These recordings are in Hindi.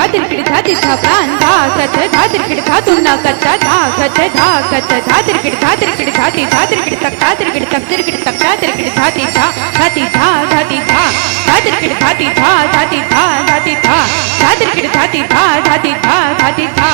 धा तिरकिड़ धा तिथा प्राण धा कच धा तिरकिड़ धा तुन्ना कच्चा धा कच धा तिरकिड़ धा ती धा तिरकिड़ तक धा तिरकिड़ तक धा तिरकिड़ धा ती धा धा तिरकिड़ धा ती धा धा तिरकिड़ धा ती धा।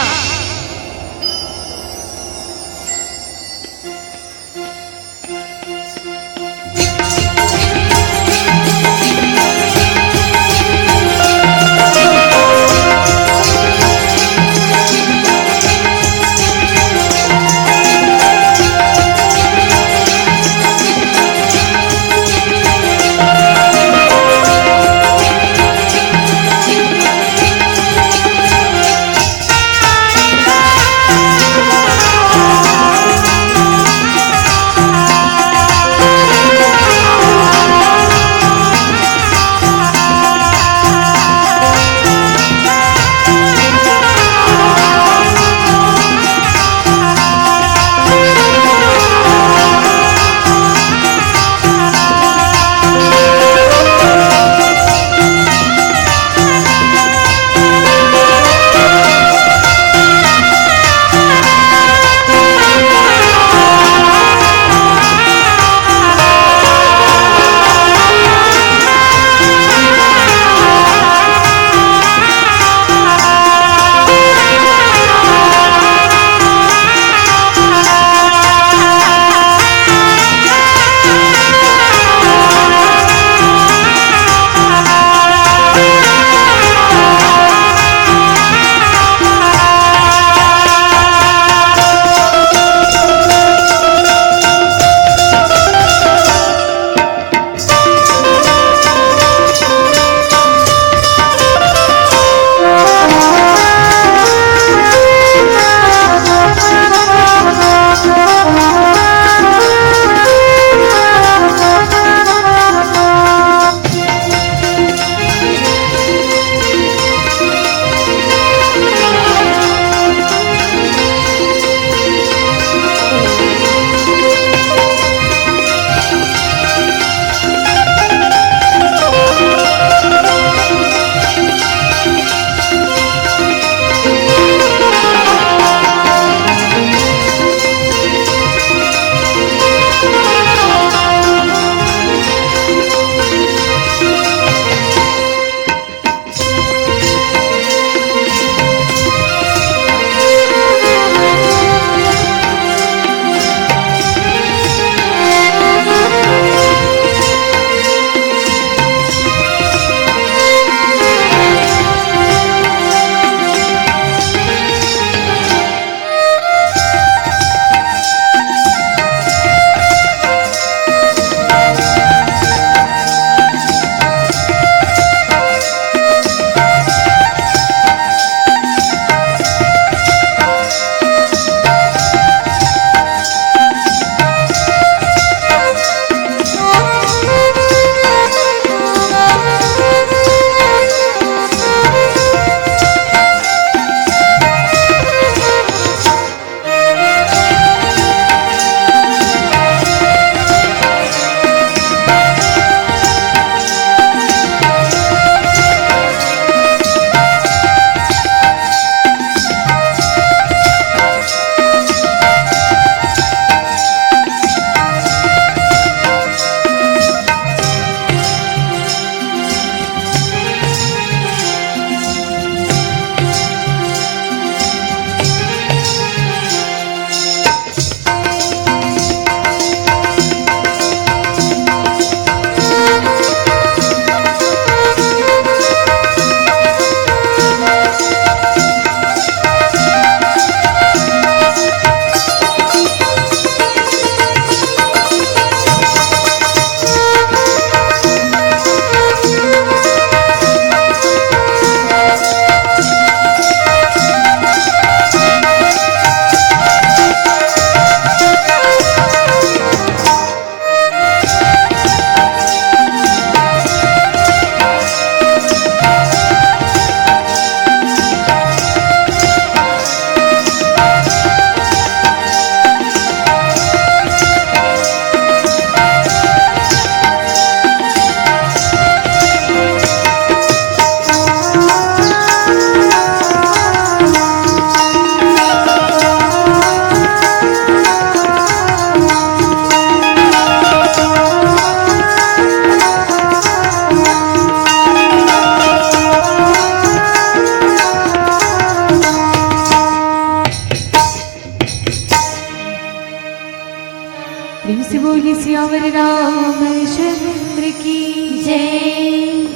प्रेम से बोली सियावर रामचंद्र की जय।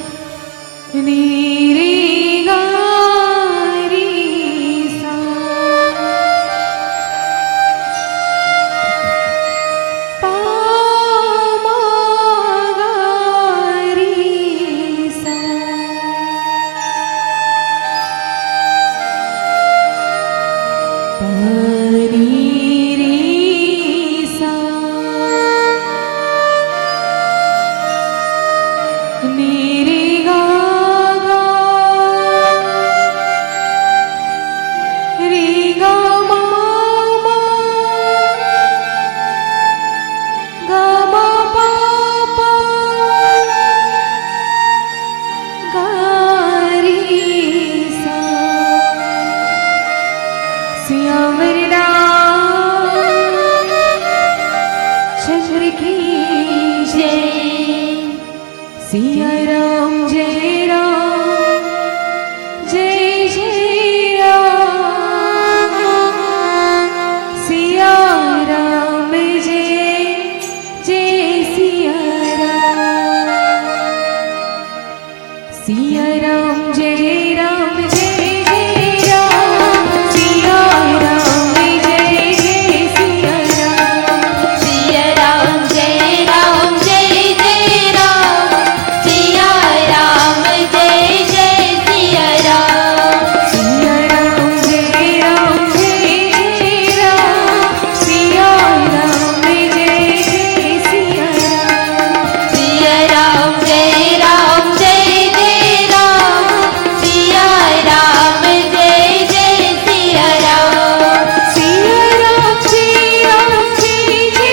नीरे गारी सा पामा गारी सा पानी रे सा नीरे गा गा रे गा मा मा गा मा पा पा गा रे सा सियावर रामचंद्र की जय। सिया राम जय राम जय जय राम सिया राम जय जय सिया राम सिया राम जय राम जय जय राम सिया राम जय जय सिया राम सिया राम जय राम जय जय राम सिया राम जय जय सिया राम सिया राम जय राम जय जय राम सिया राम जय जय सिया राम सिया राम जय राम जय जय राम सिया राम जय जय सिया राम सिया राम जय राम जय जय राम सिया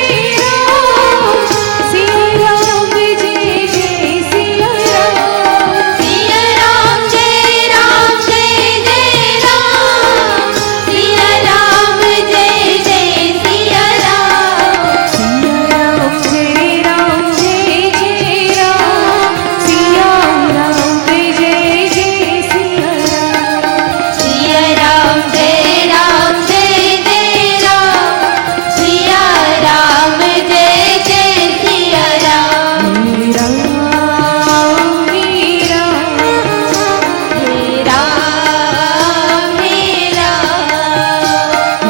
राम जय जय सिया राम सिया राम जय राम जय जय राम सिया राम जय जय सिया राम सिया राम जय राम जय जय राम सिया राम जय जय सिया राम सिया राम जय राम जय जय राम सिया राम जय जय सिया राम मेरा मेरा हे राम हे राम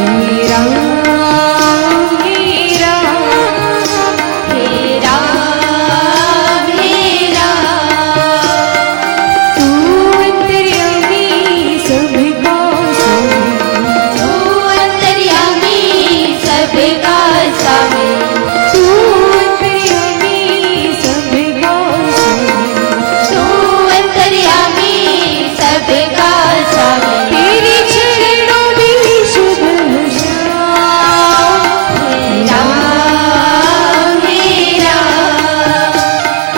मेरा मेरा हे राम हे राम तू अंतर्यामी सबका स्वामी तू अंतर्यामी सबका स्वामी तू अंतर्यामी सबका स्वामी तू अंतर्यामी सबका स्वामी तेरे चरणों में शुभ शाम हे राम हे राम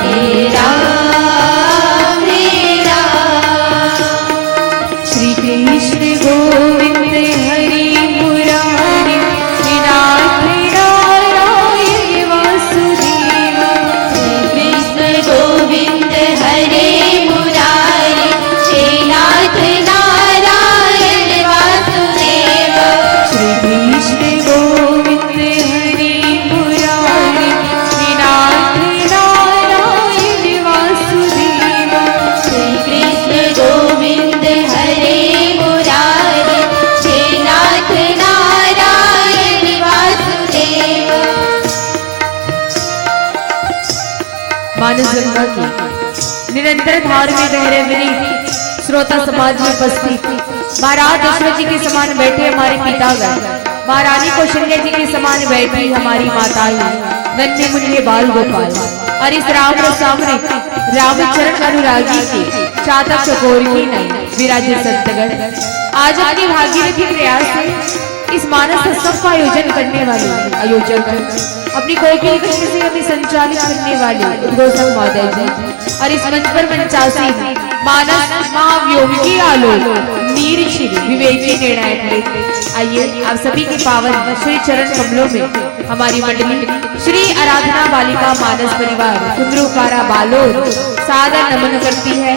हे राम हे राम श्री कृष्ण गोविंद हरि मुरारी विनाथ नारायण वासुदेव श्री कृष्ण गोविंद हरे मुरारी हे नाथ नारायण वासुदेव श्री कृष्ण गोविंद हरि मुरारी विनाथ नारायण वासुदेव श्री कृष्ण गोविंद हरे मुरारी हे नाथ नारायण वासुदेव मानस गंगा की निरंतर धार में बह रहे मेरी श्रोता समाज में उपस्थित महाराज दशरथ जी के समान बैठे हमारे पितागण, महारानी कौशल्या जी के समान बैठी हमारी माताएं, नन्हे मुन्ने बाल गोपाल और इस राम रसामृत रामचरण अनुरागी के चातक चकोर की नहीं विराजे संतगण आज अपने भागीरथी प्रयास से इस मानस उत्सव का आयोजन करने वाले आयोजक अपनी कोकिल कृष्ण से हमें संचालित करने वाले उद्घोषक महोदय जी और इस मंच पर मंचासी मानस महाव्योम की आलोक नीर छिर विवेकी निर्णायक लेते आइए आप सभी के पावन श्री चरण कमलों में हमारी मंडली श्री आराधना बालिका मानस परिवार कुंद्रुकारा बालोद सादर नमन करती है,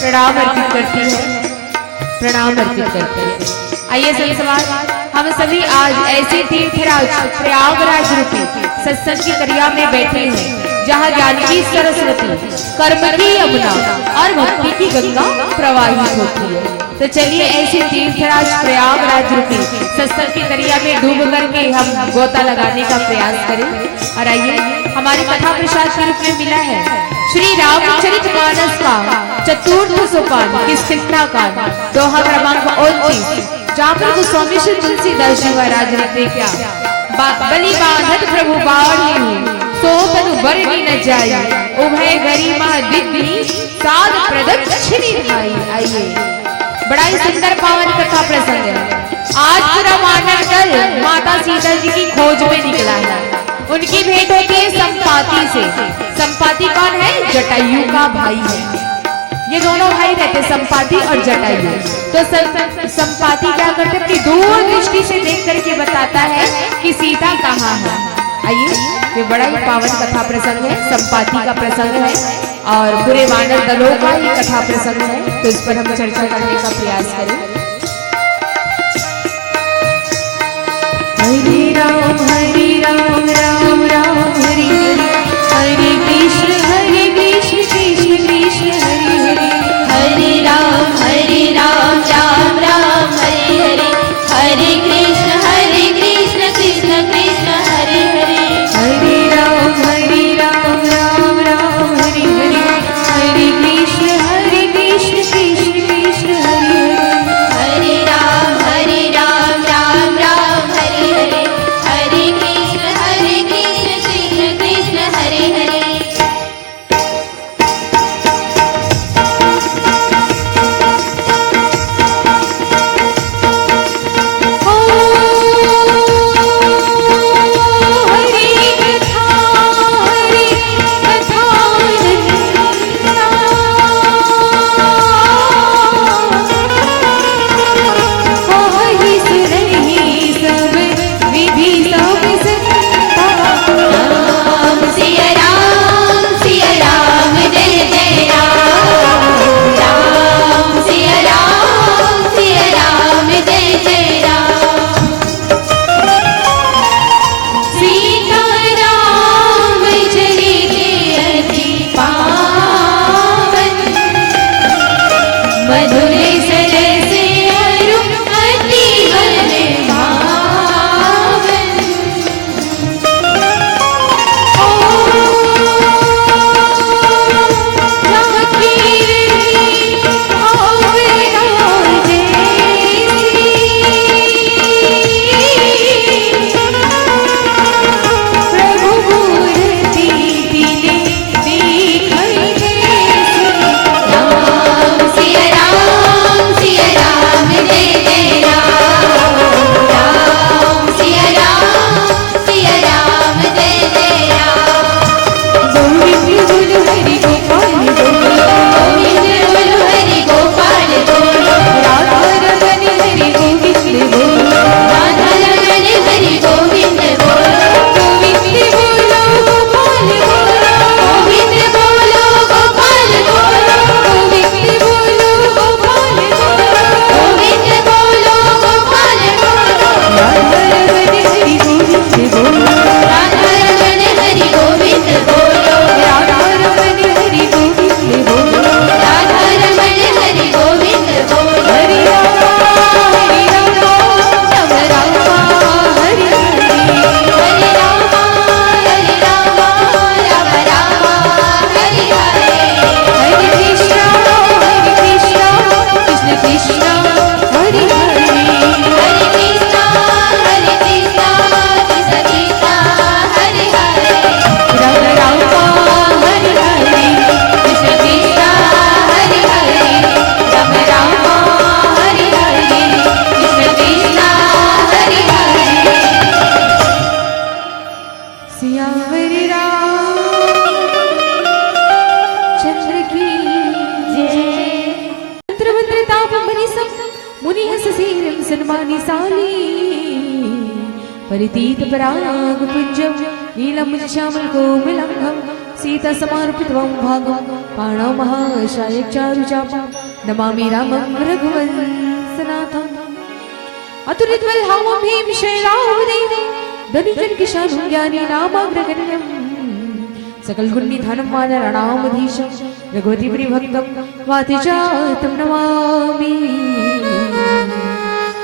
प्रणाम अर्पित करती है, प्रणाम अर्पित करती है। आइए संसवार हम सभी आज ऐसे तीर्थराज प्रयागराज रूपी सत्संग की दरिया में बैठे हैं, जहाँ ज्ञान की सरस्वती, कर्म की यमुना और भक्ति की गंगा प्रवाहित होती है। तो चलिए ऐसे तीर्थराज प्रयागराज रूपी सत्संग की दरिया में डूब करके हम गोता लगाने का प्रयास करें। और आइए, हमारी कथा प्रसाद के रूप में मिला है श्री रामचरितमानस का चतुर्थ सोपान किस्किंधा कांड, दोहा क्रमांक 29, जहाँ पर गोस्वामी श्री तुलसीदास जी महाराज ने क्या बलि बांधत प्रभु बाढ़ी सो तनु बरनी न जाई उभय गरिमा दिव्य साध प्रदक्षिणी भाई। आइए, बड़ा ही सुंदर पावन कथा प्रसंग है। आज पूरा मानव दल माता सीता जी की खोज में निकला है। उनकी भेंट होती है संपाति से। संपाति कौन है? जटायु का भाई है। ये दोनों भाई रहते, संपाति और जटायु। तो संपाति क्या करते, अपनी दूर दृष्टि से देख करके बताता है कि सीता कहाँ है। आइए, ये बड़ा ही पावन कथा प्रसंग है, संपाति का प्रसंग है और पूरे वानर दलों का ये कथा प्रसंग है। तो इस पर हम चर्चा करने का प्रयास करें। हरे राम राम राम हरे हरे, हरे कृष्ण कृष्ण कृष्ण हरे हरे, हरे राम राम राम हरे हरे, हरे कृष्ण कृष्ण कृष्ण हरे हरे, हरे राम राम राम हरे हरे, हरे कृष्ण कृष्ण कृष्ण हरे हरे, हरे राम राम राम हरे हरे, हरे कृष्ण कृष्ण कृष्ण हरे हरे। परितीत पराग पुंजम नीलम श्यामल कोमलंघम सीता समर्पितवं भागं पाणौ महाशाय चारुचापं नमामि रामं रघुवंशनाथम्। अतुलित बलधामं भीम शैलावदेव धनुजन किशानं ज्ञानी नामाग्रगण्यं सकल गुणी धनं मान रणामधीशं रघुपति प्रियभक्तं वातिजातं नमामि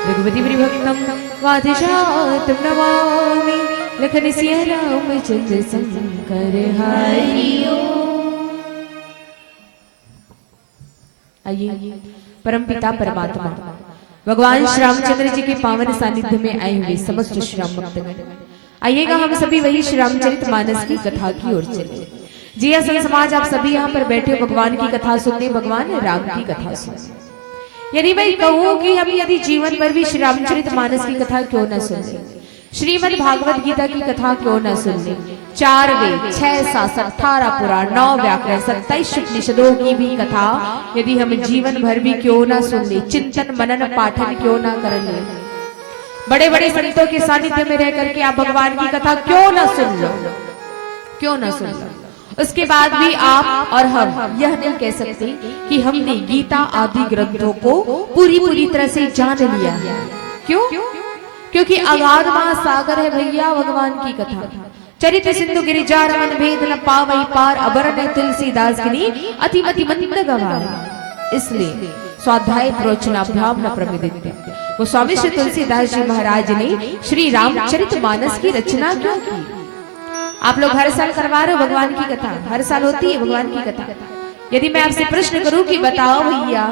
रघुपति प्रियभक्तं वातिजातं नमामि लखन सिया रामचंद्र शंकर हरि ओम। आइए परमपिता परमात्मा भगवान श्री रामचंद्र जी के पावन सानिध्य में आए हुए समस्त श्री राम भक्तगण, आइएगा हम सभी वही श्री रामचरित मानस की कथा की ओर चले। जी हाँ समाज, आप सभी यहाँ पर बैठे भगवान की कथा सुनने, भगवान राम की कथा सुनने। यदि मैं कहूँ कि हम यदि जीवन भर भी श्री रामचरित मानस की कथा क्यों न सुन ले, श्रीमद् भागवत गीता की कथा क्यों न सुन ले, 4 वेद 6 शास्त्र 18 पुराण 9 व्याकरण 27 उपनिषदों की भी कथा यदि हम जीवन भर भी क्यों न सुन ले, चिंतन मनन पाठन क्यों न कर ले, बड़े बड़े संतों के सानिध्य में रह करके आप भगवान की कथा क्यों न सुन लो, क्यों न सुन लो, उसके बाद भी आप और हम यह नहीं कह सकते कि हमने गीता आदि ग्रंथों को पूरी तरह से जान लिया है। क्यों? क्योंकि अगाध महासागर है भैया भगवान की कथा। चरित सिंधु गिरिजा रमन भेद न पावई पार, अबरन तुलसीदास की अतिमति मंद गवार। इसलिए स्वाध्याय प्रवचनाभ्याम न प्रमिदित। गोस्वामी श्री तुलसीदास जी महाराज ने श्री रामचरित मानस की रचना क्यों की? आप लोग हर साल करवा रहे हो भगवान की कथा, हर साल होती है भगवान की कथा। यदि मैं आपसे प्रश्न करूं कि बताओ भैया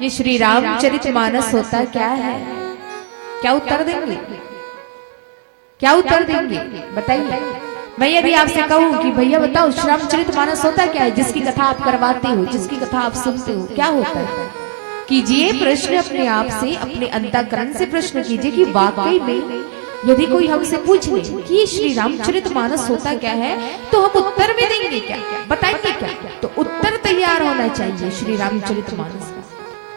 ये श्री रामचरित मानस होता क्या है, क्या उत्तर देंगे? क्या उत्तर देंगे बताइए। मैं यदि आपसे कहूं कि भैया बताओ श्री रामचरित मानस होता क्या है, जिसकी कथा आप करवाते हो, जिसकी कथा आप सुनते हो, क्या होता है? कीजिए प्रश्न अपने आप से, अपने अंतःकरण से प्रश्न कीजिए कि वाकई में यदि कोई हमसे पूछ ले कि ये श्री रामचरित मानस होता क्या है, तो हम उत्तर में देंगे क्या, बताएंगे क्या? तो उत्तर तैयार होना चाहिए। श्री रामचरित मानस का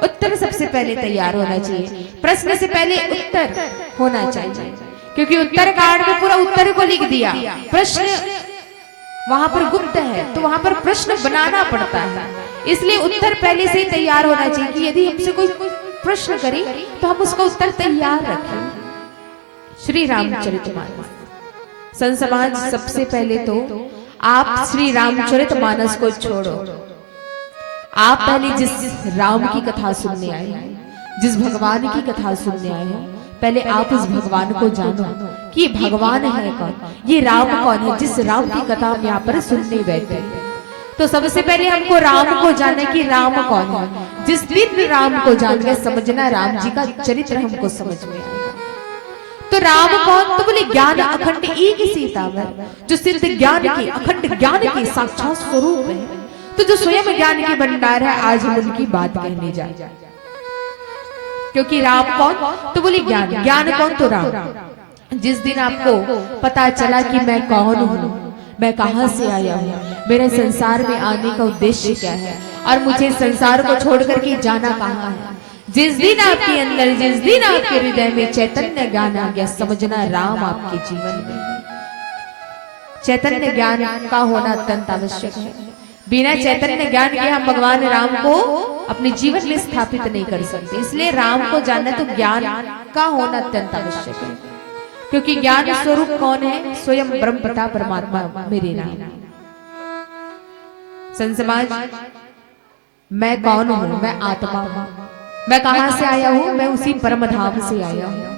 उत्तर सबसे पहले तैयार होना चाहिए, प्रश्न से पहले उत्तर होना चाहिए, क्योंकि उत्तर कांड में पूरा उत्तर को लिख दिया, प्रश्न वहां पर गुप्त है, तो वहां पर प्रश्न बनाना पड़ता है। इसलिए उत्तर पहले से ही तैयार होना चाहिए कि यदि हमसे कोई प्रश्न करे तो हम उसका उत्तर तैयार रखें। श्री रामचरितमानस संत समाज, सबसे पहले तो आप श्री रामचरितमानस को छोड़ो, आप पहले जिस राम की कथा सुनने आए हैं, जिस भगवान की कथा सुनने आए हैं, पहले आप उस भगवान को जानो कि ये भगवान है कौन, ये राम कौन है, जिस राम की कथा हम यहाँ पर सुनने बैठे हैं। तो सबसे पहले हमको राम को जानना कि राम कौन है। जिस दिन राम को जान गए, समझना राम जी का चरित्र हमको समझ में आएगा। तो राम कौन? तो बोले ज्ञान अखंड एक ही सीतावर, जो सिद्ध ज्ञान के अखंड ज्ञान के साक्षात स्वरूप है। तो जो स्वयं ज्ञान के भंडार है, आज हम उनकी बात कहने जाए। क्योंकि राम कौन? तो बोले ज्ञान। ज्ञान कौन? तो राम। जिस दिन आपको पता चला कि मैं कौन हूँ, मैं कहां से आया हूँ, मेरे संसार में आने का उद्देश्य क्या है, और मुझे संसार को छोड़ करके जाना कहाँ है, जिस दिन आपके अंदर, जिस दिन आपके हृदय में चैतन्य ज्ञान आ गया, समझना राम आपके जीवन में। चैतन्य ज्ञान का होना अत्यंत आवश्यक है। बिना चैतन्य ज्ञान के हम भगवान राम को अपने जीवन में स्थापित नहीं कर सकते। इसलिए राम को जानना तो ज्ञान का होना अत्यंत आवश्यक है, क्योंकि ज्ञान स्वरूप कौन है? स्वयं ब्रह्म पिता परमात्मा मेरे राम। संत समाज, मैं कौन हूँ? मैं आत्मा हूँ। मैं कहां से आया हूँ? मैं उसी परम धाम से आया हूँ।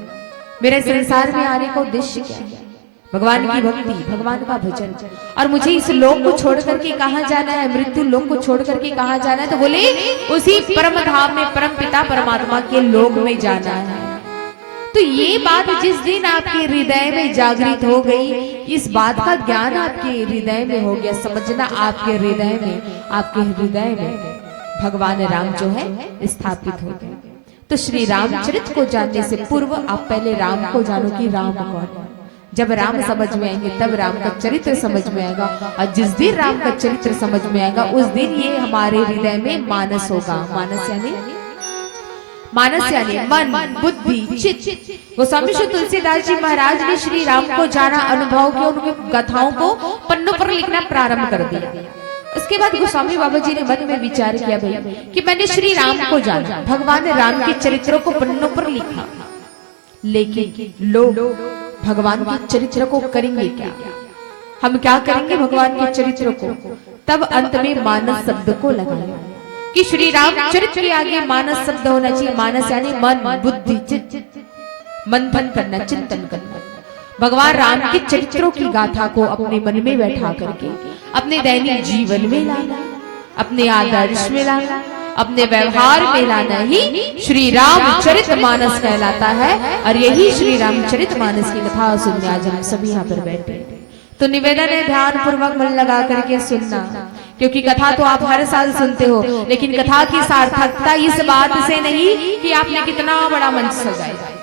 मेरे संसार में आने का उद्देश्य क्या है? भगवान की भक्ति, भगवान का भजन। और मुझे इस लोक को छोड़ करके कहां जाना है? मृत्यु लोक को छोड़ करके कहां जाना है? तो बोले उसी परम धाम में, परम पिता परमात्मा के लोक में जाना है। तो ये बात जिस दिन आपके हृदय में जागृत हो गई, इस बात का ज्ञान आपके हृदय में हो गया, समझना आपके हृदय में, आपके हृदय में भगवान राम जो है स्थापित हो गए। तो श्री रामचरित को जानने से पूर्व आप पहले राम को जानो कि राम कौन है। जब राम समझ में आएंगे तब राम का चरित्र समझ में आएगा, और जिस दिन राम का चरित्र समझ में आएगा उस दिन ये हमारे हृदय में मानस होगा। मानस यानी मन, बुद्धि, चित्त। गोस्वामी श्री तुलसीदास जी महाराज ने श्री राम को जाना, अनुभव किया, उनकी कथाओं को पन्नों पर लिखना प्रारंभ कर दिया। उसके बाद गोस्वामी बाबा जी ने मन में विचार किया भाई कि मैंने श्री राम को जाना, भगवान राम के चरित्रों को पन्नों पर लिखा, लेकिन लोग भगवान के चरित्र को करेंगे क्या? हम क्या करेंगे भगवान के चरित्र को? तब अंत में मानस शब्द को लगाया कि श्री राम चरित्र के आगे मानस शब्द होना चाहिए। मानस यानी मन, बुद्धि, चित्त, मंथन करना, चिंतन करना। भगवान राम के चरित्रों की गाथा को अपने मन में बैठा करके अपने दैनिक जीवन में लाना, अपने आदर्श में लाना, अपने व्यवहार में लाना ही श्री रामचरितमानस कहलाता है। और यही श्री रामचरितमानस की कथा सुनने आज हम सभी यहाँ पर बैठे। तो निवेदन है ध्यान पूर्वक मन लगा करके सुनना, क्योंकि कथा तो आप हर साल सुनते हो, लेकिन कथा की सार्थकता इस बात से नहीं कि आपने कितना बड़ा मंच सजाया।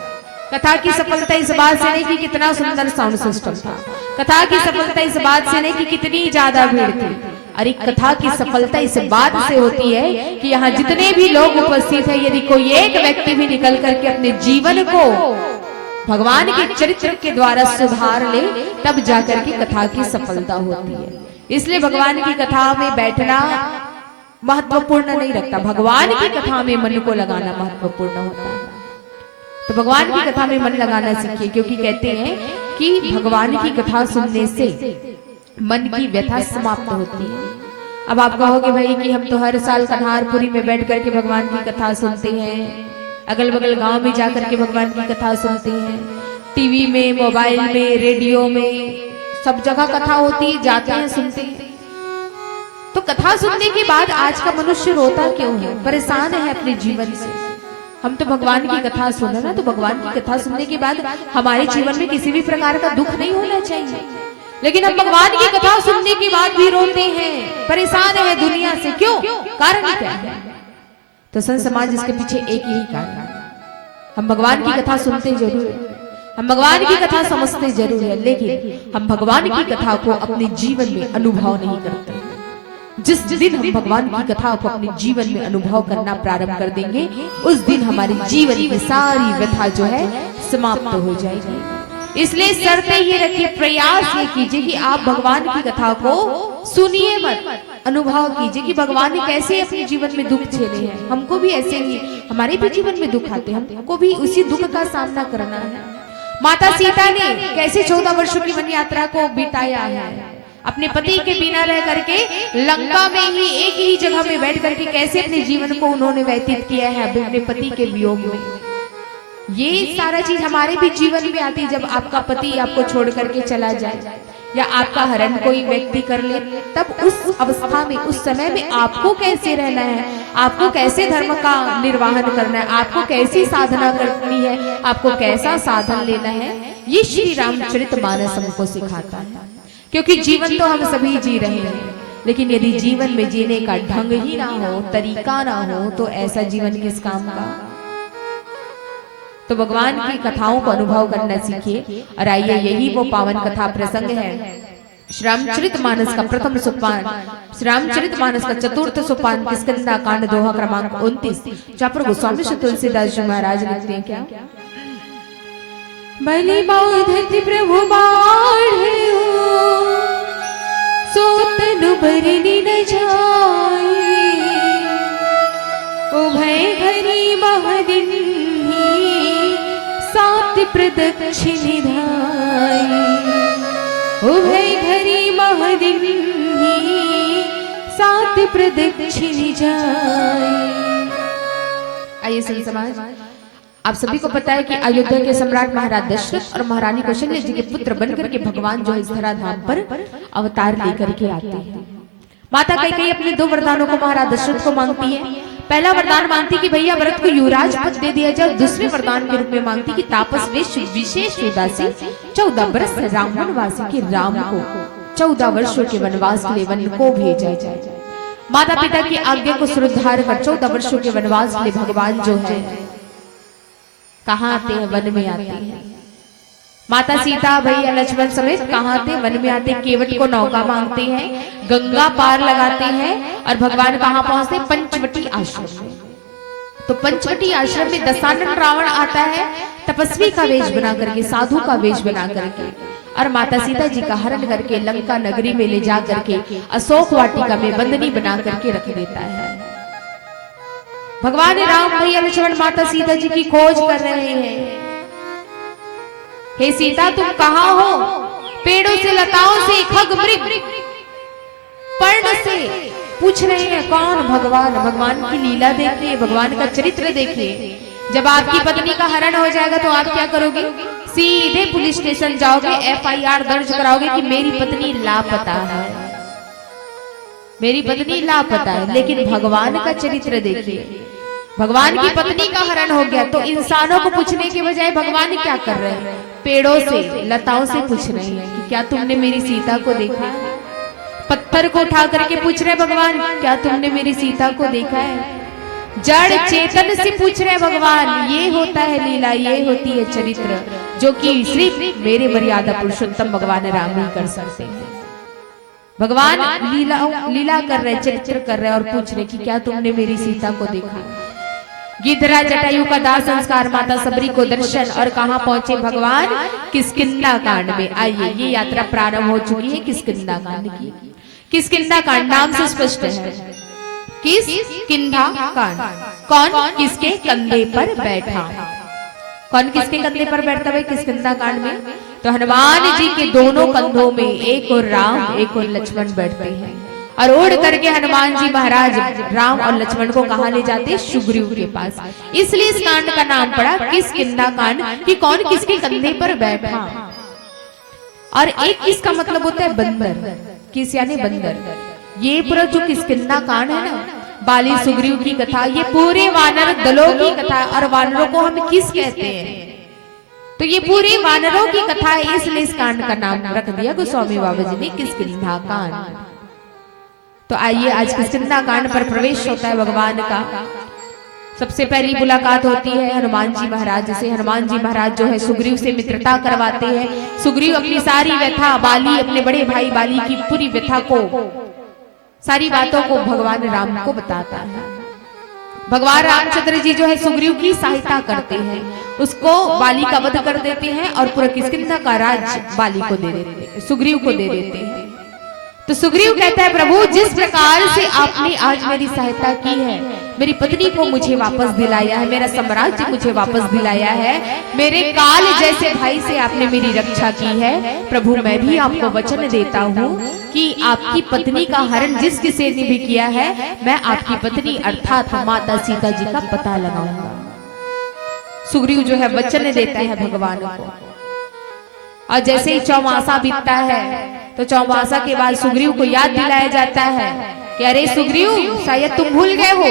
कथा की सफलता इस बात से नहीं कि कितना सुंदर साउंड सिस्टम था। कथा की सफलता इस बात से नहीं कि कितनी ज्यादा भीड़ थी। अरे कथा की सफलता इस बात से होती है कि यहाँ जितने भी लोग उपस्थित हैं, यदि कोई एक व्यक्ति भी निकल करके अपने जीवन को भगवान के चरित्र के द्वारा सुधार ले, तब जाकर के कथा की सफलता होती है। इसलिए भगवान की कथा में बैठना महत्वपूर्ण नहीं रखता, भगवान की कथा में मन को लगाना महत्वपूर्ण होता है। तो भगवान की कथा में मन लगाना सीखिए, क्योंकि कहते हैं कि भगवान की कथा सुनने से मन की व्यथा समाप्त होती है। अब आप कहोगे भाई कि हम तो हर साल कन्हारपुरी में बैठ करके भगवान की कथा सुनते हैं, अगल बगल गांव में जाकर के भगवान की कथा सुनते हैं, टीवी में, मोबाइल में, रेडियो में, सब जगह कथा होती है, जाते हैं, सुनते हैं। तो कथा सुनने के बाद आज का मनुष्य रोता क्यों है, परेशान है अपने जीवन से? हम तो भगवान की कथा सुन रहे ना, तो भगवान की कथा सुनने के बाद हमारे जीवन में किसी भी प्रकार का दुख नहीं होना चाहिए। लेकिन हम भगवान की कथा सुनने के बाद भी रोते हैं, परेशान है दुनिया से। क्यों? कारण क्या है? तो संत समाज इसके पीछे एक ही कारण है। हम भगवान की कथा सुनते जरूर है, हम भगवान की कथा समझते जरूर है, लेकिन हम भगवान की कथा को अपने जीवन में अनुभव नहीं करते। जिस दिन हम भगवान की कथा को अपने जीवन में अनुभव करना प्रारंभ कर देंगे, उस दिन हमारे जीवन की सारी व्यथा जो है समाप्त हो जाएगी। इसलिए शर्तें ये रखिए, प्रयास ये कीजिए कि आप भगवान की कथा को सुनिए मत, अनुभव कीजिए कि भगवान ने कैसे अपने जीवन में दुख झेले हैं। हमको भी ऐसे ही, हमारे भी जीवन में दुख आते हैं, हमको भी उसी दुख का सामना करना है। माता सीता ने कैसे 14 वर्षों की वन यात्रा को बिताया है, अपने पति के बिना रह करके लंका में ही एक ही जगह में बैठ करके कैसे अपने जीवन को उन्होंने व्यतीत किया है अपने पति के वियोग में। ये सारा चीज हमारे भी जीवन में आती है। जब आपका पति आपको छोड़ करके चला जाए या आपका हरण कोई व्यक्ति कर ले, तब उस अवस्था में, उस समय में आपको कैसे रहना है, आपको कैसे धर्म का निर्वाहन करना है, आपको कैसी साधना करनी है, आपको कैसा साधन लेना है, ये श्री रामचरितमानस हमको सिखाता है। क्योंकि जीवन तो हम सभी जी रहे हैं, लेकिन यदि जीवन में जीने का ढंग ही ना हो, तरीका ना हो, तो ऐसा जीवन किस काम का? तो भगवान की कथाओं को अनुभव करना सीखिए। और आइए, यही वो पावन कथा प्रसंग है, श्री रामचरितमानस का प्रथम सोपान, श्री रामचरितमानस का चतुर्थ सोपान, किष्किंधा कांड, दोहा क्रमांक 29, जहाँ पर गोस्वामी श्री तुलसीदास जी महाराज लिखते हैं क्या? बलि बाधति प्रभु बाढ़े सोतनु भरनी न जाए, उभय घरी महदिन सात प्रदक्षिण धाई, उभय घरी महदिन सात प्रदक्षिण जाए। आइए संत समाज, आप सभी को पता है कि अयोध्या के सम्राट महाराज दशरथ और महारानी कौशल्या जी के पुत्र बनकर के भगवान जो है इस धरा धाम पर अवतार लेकर के आते हैं। माता कैकेयी अपने 2 वरदानों को महाराज दशरथ को मांगती है। पहला वरदान मांगती कि भैया भरत को युवराज पद दे दिया जाए। दूसरे वरदान के रूप में मांगती कि तापस विशेष उदासी 14 वर्ष राम वनवासी के राम को 14 वर्षों के वनवास के लिए वन को भेजा जाए। माता पिता की आज्ञा को श्रद्धार कर 14 वर्षों के वनवास के लिए भगवान जो है कहाँ आते हैं? वन में आते हैं। माता सीता भैया लक्ष्मण समेत कहाँ आते? वन में आते। केवट को नौका मांगते हैं, गंगा पार लगाते हैं और भगवान कहाँ पहुंचते? पंचवटी आश्रम में। तो पंचवटी आश्रम में दशानन रावण आता है तपस्वी का वेश बना करके, साधु का वेश बना करके, और माता सीता जी का हरण करके लंका नगरी में ले जा करके अशोक वाटिका में बंदनी बना करके रख देता है। भगवान राम भैया लक्ष्मण माता सीता जी की खोज कर रहे हैं। हे सीता तुम कहाँ हो? पेड़ों से, लताओं से, खग मृग पर्ण से पूछ रहे हैं कौन? भगवान। भगवान की लीला देखिए, भगवान का चरित्र देखिए। जब आपकी पत्नी का हरण हो जाएगा तो आप क्या करोगे? सीधे पुलिस स्टेशन जाओगे, FIR दर्ज कराओगे कि मेरी पत्नी लापता है, मेरी पत्नी लापता है। लेकिन भगवान का चरित्र देखिए, भगवान की पत्नी का हरण हो गया तो इंसानों को पूछने के बजाय भगवान क्या कर रहे हैं? पेड़ों से, लताओं से पूछ रहे हैं कि क्या तुमने मेरी सीता को देखा है? पत्थर को उठा करके पूछ रहे भगवान, क्या तुमने मेरी सीता को देखा है? जड़ चेतन से पूछ रहे भगवान। ये होता है लीला, ये होती है चरित्र, जो कि सिर्फ मेरे मर्यादा पुरुषोत्तम भगवान राम ही कर सकते हैं। भगवान लीला कर रहे, चरित्र कर रहे और पूछ रहे कि क्या तुमने मेरी सीता को देखा? गिद्धरा जटायु का दाह संस्कार, माता सबरी को दर्शन, और कहाँ पहुंचे भगवान? किष्किंधा कांड में। आइए, ये यात्रा प्रारंभ हो चुकी है किष्किंधा कांड की। किष्किंधा कांड नाम से स्पष्ट है, किष्किंधा कांड। कौन किसके कंधे पर बैठा? कौन किसके कंधे पर बैठता है किष्किंधा कांड में? तो हनुमान जी के दोनों कंधों में एक और राम, एक और लक्ष्मण बैठते हैं, और उड़ करके हनुमान जी महाराज राम और लक्ष्मण को कहाँ ले जाते? सुग्रीव के पास। इसलिए इस कांड का नाम पड़ा किष्किंधा कांड, कि कौन किसके कंधे पर बैठा। और एक इसका मतलब होता है बंदर, किस यानी बंदर। ये पूरा जो किष्किंधा कांड है ना, बाली सुग्रीव की कथा, ये पूरे वानर दलों की कथा है। और वानरों को हम किस कहते हैं? तो ये पूरे वानरों की कथा है, इसलिए इस कांड का नाम रख दिया गोस्वामी बाबा जी ने किष्किंधा कांड। तो आइए आज किष्किंधा कांड पर प्रवेश होता है भगवान का। सबसे पहली मुलाकात होती है हनुमान जी महाराज से। हनुमान जी महाराज जो है सुग्रीव से मित्रता करवाते हैं। सुग्रीव अपनी सारी व्यथा, बाली अपने बड़े भाई बाली की पूरी व्यथा को, सारी बातों को भगवान राम को बताता है। भगवान रामचंद्र जी जो है सुग्रीव की सहायता करते हैं, उसको बाली का वध कर देते हैं और पूरा किष्किंधा का राज बाली को दे देते हैं, सुग्रीव को दे देते हैं। तो सुग्रीव कहता है प्रभु जिस प्रकार से आपने आज मेरी सहायता की है, मेरी पत्नी को मुझे वापस दिलाया है, मेरा साम्राज्य मुझे वापस दिलाया है, मेरे काल जैसे भाई से आपने मेरी रक्षा की है, प्रभु मैं भी आपको वचन देता हूँ कि आपकी पत्नी का हरण जिस किसी ने भी किया है, मैं आपकी पत्नी अर्थात माता सीता जी का पता लगाऊंगा। सुग्रीव जो है वचन देता है भगवान को। और जैसे ही चौमासा बीतता है तो चौमासा के बाद सुग्रीव को याद दिलाया जाता है कि अरे सुग्रीव शायद तुम भूल गए हो,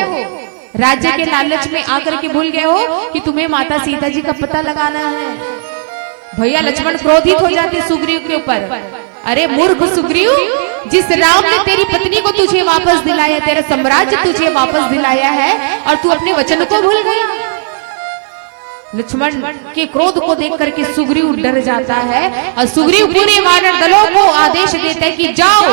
राज्य के लालच में आकर के भूल गए हो कि तुम्हें माता सीता जी का पता लगाना है। भैया लक्ष्मण क्रोधित हो जाते सुग्रीव के ऊपर। अरे मूर्ख सुग्रीव, जिस राम ने तेरी पत्नी को तुझे वापस दिलाया, तेरा साम्राज्य तुझे वापस दिलाया है, और तू अपने वचन को भूल गया। लक्ष्मण के क्रोध को देख करके सुग्रीव डर जाता है और सुग्रीव पूरे वानर दलों को आदेश देता है कि जाओ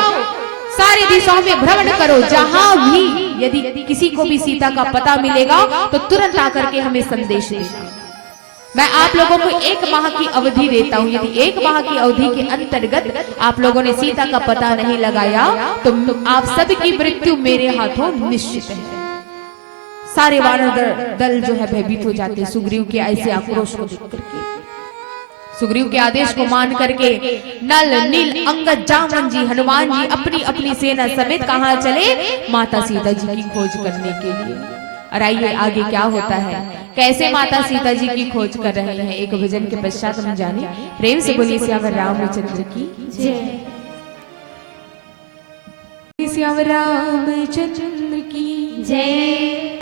सारी दिशाओं में भ्रमण करो, जहां भी यदि किसी को भी सीता का पता मिलेगा तो तुरंत आकर के हमें संदेश देना। मैं आप लोगों को 1 माह की अवधि देता हूं, यदि 1 माह की अवधि के अंतर्गत आप लोगों ने सीता का पता नहीं लगाया तो आप सबकी मृत्यु मेरे हाथों निश्चित है। सारे वानर दल जो है भयभीत हो जाते हैं सुग्रीव के ऐसे आक्रोश को देख करके। सुग्रीव के आदेश को मान करके नल नील अंगद जामन जी हनुमान जी अपनी अपनी सेना समेत कहां चले? माता सीता जी की खोज करने के लिए। और आइए आगे क्या होता है, कैसे माता सीता जी की खोज कर रहे हैं, एक भजन के पश्चात हम जाने। प्रेम से बोलिए श्याम रामचंद्र की जय, श्याम रामचंद्र की जय।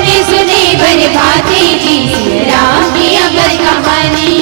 सुने सुने बर भाते जी सिया राम की अमर कहानी।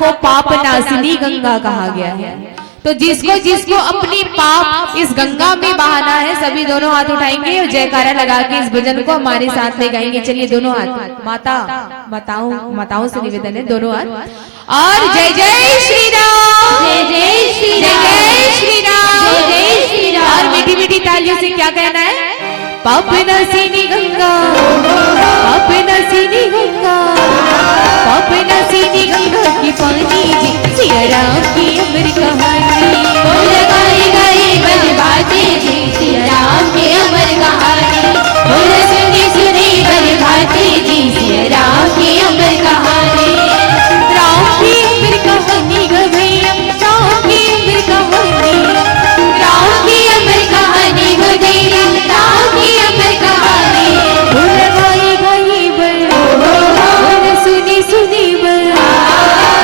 को पाप नासिनी गंगा कहा गया है। तो जिसको जिसको अपनी पाप इस गंगा में बहाना है, सभी दोनों हाथ उठाएंगे और जयकारा लगा के इस भजन को हमारे साथ में गाएंगे। चलिए दोनों हाथ, माताओं से निवेदन है, दोनों हाथ और जय जय श्री राम, जय जय श्री राम, जय श्री राम, जय श्री राम। और मीठी मीठी तालियों से क्या कहना है? पाप नासिनी गंगा, पाप नासिनी गंगा, पाप नासिनी गंगा की पानी जी सिया राम की अमर कहानी। बोल गाए गाए बज बाजे जी सिया राम की अमर कहानी। बोल सुनी सुनी बज बाजे जी सिया राम की अमर कहानी। राम की अमर कहानी गवैया, राम की अमर कहानी, राम की अमर कहानी गवैया, राम की अमर कहानी। बोल गाए गाए बल, बोल सुनी सुनी बल,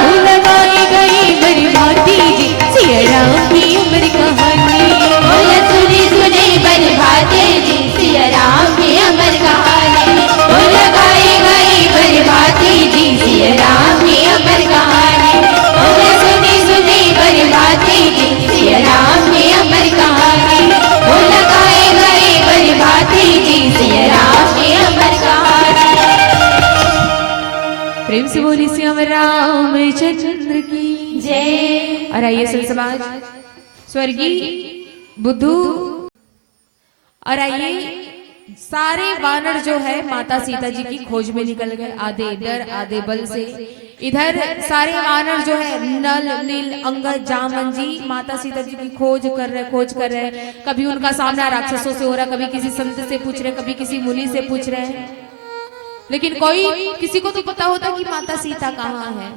बोल गाए गाए बल भाती जी सिया राम की अमर कहानी। बोल सुनी सुनी बज बाजे जी सिया राम की अमर कहानी। बोल गाए गाए बज बाजे जी सिया राम की अमर कहानी। बोल सुनी सुनी बज बाजे जी सिया राम की अमर कहानी। बोल गाए गाए बज बाजे जी सिया राम की अमर कहानी। प्रेम से बोली श्याम रामचंद्र की जय। और आइए संत समाज स्वर्गीय बुद्धू, और आइए सारे वानर जो है माता सीता जी की खोज में निकल गए, आधे डर आधे बल से। इधर सारे वानर जो है नल नील अंगद जामन जी माता सीता जी की खोज कर रहे हैं। कभी उनका सामना राक्षसों से हो रहा, कभी किसी संत से पूछ रहे, कभी किसी मुनि से पूछ रहे हैं, लेकिन कोई किसी को तो पता होता कि माता सीता कहाँ है।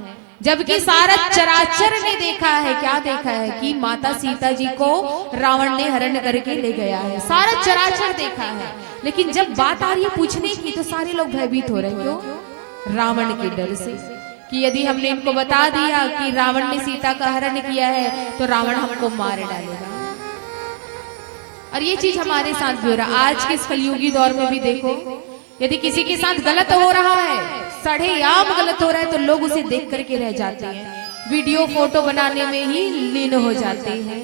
जबकि सारा चराचर ने देखा है, क्या देखा है कि माता सीता जी को रावण ने हरण करके ले गया है, सारा चराचर देखा है। लेकिन जब बात आ रही है पूछने की तो सारे लोग भयभीत हो रहे हैं। क्यों? रावण के डर से कि यदि हमने इनको बता दिया कि रावण ने सीता का हरण किया है तो रावण हमको मार डालेगा। और ये चीज हमारे साथ भी हो रहा है। आज के इस कलयुगी दौर में भी देखो, यदि किसी के साथ गलत हो रहा है, सड़े आम गलत हो रहा है, तो लोग उसे देख करके रह जाते हैं। वीडियो फोटो बनाने में ही लीन हो जाते हैं,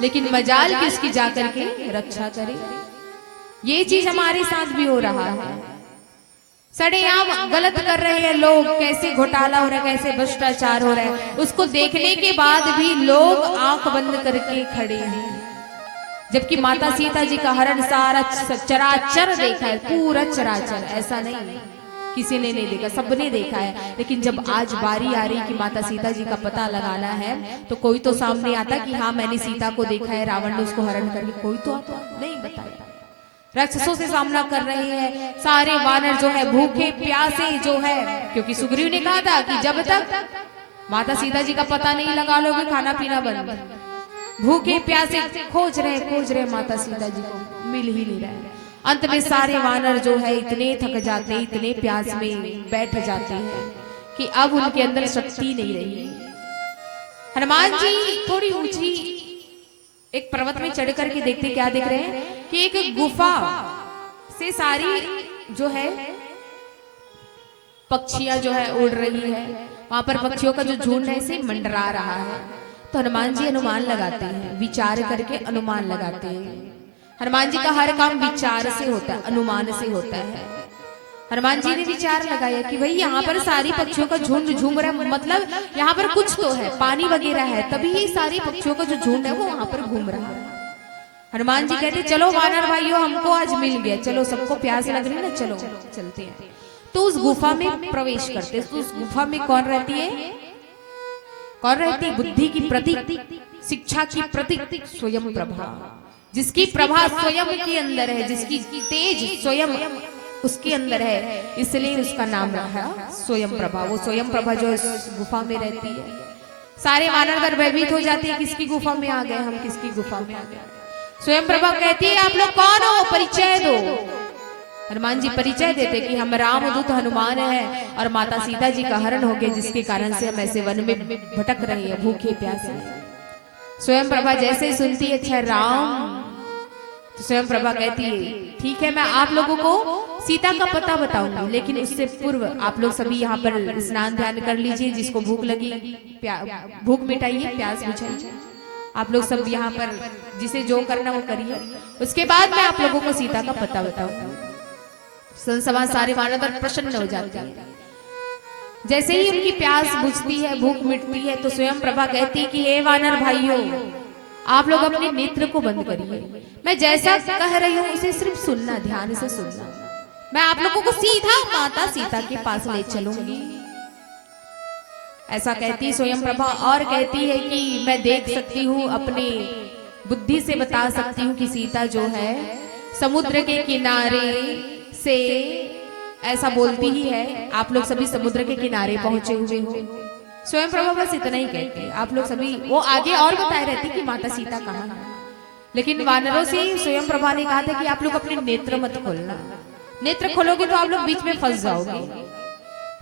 लेकिन मजाल किसकी जाकर के रक्षा करे। ये चीज हमारे साथ भी हो रहा है। सरेआम गलत कर रहे हैं लोग, कैसे घोटाला हो रहा है, कैसे भ्रष्टाचार हो रहा है, उसको देखने के बाद भी लोग आंख बंद करके खड़े हैं। जबकि माता सीता जी का हरण सारा चराचर देखा है, पूरा चराचर, ऐसा नहीं किसी ने नहीं देखा, सबने देखा है। लेकिन जब आज बारी आ रही कि माता सीता जी का पता लगाना है, तो कोई तो सामने आता कि हाँ मैंने सीता को देखा है, रावण ने उसको हरण कर लिया, कोई तो आता नहीं बताया। राक्षसों से सामना कर रहे हैं सारे वानर जो है, भूखे प्यासे जो है, क्योंकि सुग्रीव ने कहा था कि जब तक माता सीता जी का पता नहीं लगा लोगे खाना पीना बंद। भूखे प्यासे खोज रहे माता सीता जी को, मिल ही नहीं रहे। अंत में सारे वानर जो है इतने थक जाते, इतने प्यास में बैठ जाते हैं कि अब उनके अंदर शक्ति नहीं रही। हनुमान जी थोड़ी ऊंची एक पर्वत में चढ़ करके देखते, क्या देख रहे हैं कि एक गुफा से सारी जो है पक्षियां जो है उड़ रही है। वहां पर पक्षियों का जो झुंड है इसे मंडरा रहा है। तो हनुमान जी अनुमान लगाते हैं, विचार करके अनुमान लगाते हैं। हनुमान जी का हर काम विचार से होता है, अनुमान से होता है। हनुमान जी ने विचार लगाया कि भाई यहाँ पर सारी पक्षियों का झुंड झूम रहा है, मतलब यहाँ पर कुछ तो है, पानी वगैरह है, तभी ये सारी पक्षियों का जो झुंड है वो वहां पर घूम रहा है। हनुमान जी कहते चलो वानर भाइयों, हमको आज मिल गया, चलो सबको प्यास लग रही है ना, चलो चलते हैं। तो उस गुफा में प्रवेश करते। तो उस गुफा में कौन रहती है? कौन रहती है? बुद्धि की प्रतीक, शिक्षा की प्रतीक स्वयं प्रभा, जिसकी प्रभा स्वयं के अंदर है, जिसकी तेज स्वयं उसके अंदर है, इसलिए उसका नाम रहा स्वयं प्रभा। वो स्वयं प्रभा जो इस गुफा में रहती है। सारे वानर भयभीत हो जाते हैं, किसकी गुफा में आ गए हम, किसकी गुफा में आ गए। स्वयं प्रभा कहती है आप लोग कौन हो, परिचय दो। हनुमान जी परिचय देते कि हम रामदूत हनुमान हैं और माता सीता जी का हरण हो गया, जिसके कारण से हम ऐसे वन में भटक रहे हैं भूखे प्यासे। स्वयं प्रभा जैसे सुनती है अच्छा राम, तो स्वयं प्रभा कहती है ठीक है मैं आप लोगों को सीता का पता बताऊंगी, लेकिन उससे पूर्व आप लोग सभी यहाँ पर स्नान ध्यान कर लीजिए, जिसको भूख लगी भूख मिटाइए, प्यास बुझाइए। आप लोग सब यहाँ पर जिसे जो करना वो करिए, उसके बाद मैं आप लोगों को सीता का पता बताऊंगा। संसभा सारे वानर प्रसन्न हो जाते हैं। जैसे ही उनकी प्यास बुझती है, भूख मिटती है, तो स्वयं प्रभा कहती है कि हे वानर भाइयों, आप लोग अपने नेत्र को बंद करिए। मैं जैसा कह रही हूँ उसे सिर्फ सुनना, ध्यान से सुनना। मैं आप लोगों को सीधा माता सीता के पास ले चलूंगी। ऐसा कहती स्वयं प्रभा और कहती है कि मैं देख सकती हूँ, अपने बुद्धि से बता सकती हूँ कि सीता जो है समुद्र के किनारे से, ऐसा बोलती ही है, आप लोग सभी समुद्र के किनारे पहुंचे हुए हो। स्वयं प्रभा बस इतना ही कहते हैं, आप लोग सभी, वो आगे और बताए रहती कि माता सीता कहाँ है। लेकिन वानरों से स्वयं प्रभा ने कहा था कि आप लोग अपने नेत्र मत खोलना, नेत्र खोलोगे तो आप लोग बीच में फंस जाओगे।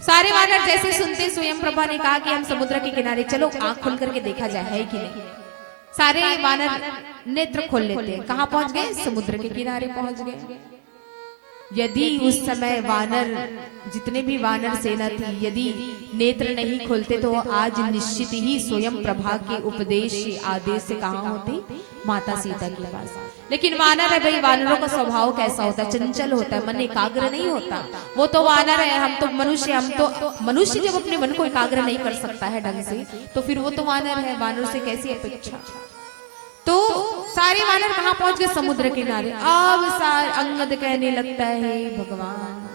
सारे वानर जैसे सुनते स्वयं प्रभा ने कहा कि हम समुद्र के किनारे, चलो आंख खोल करके देखा जाए है कि नहीं। सारे वानर नेत्र खोल लेते हैं, कहाँ पहुंच गए? समुद्र के किनारे पहुंच गए। यदि उस समय वानर, जितने भी वानर सेना थी, यदि नेत्र नहीं खोलते तो आज निश्चित ही स्वयं प्रभा के उपदेश आदेश से कहाँ होती? माता सीता के पास। लेकिन वानर है भाई, वानरों का स्वभाव कैसा होता है? चंचल होता है, मन एकाग्र नहीं होता। वो तो वानर है, हम तो मनुष्य, हम तो मनुष्य जब अपने मन को एकाग्र नहीं कर सकता है ढंग से, तो फिर वो तो वानर है, वानर से कैसी अपेक्षा। तो सारे वानर कहाँ पहुंच गए? समुद्र किनारे। अब अंगद कहने लगता है भगवान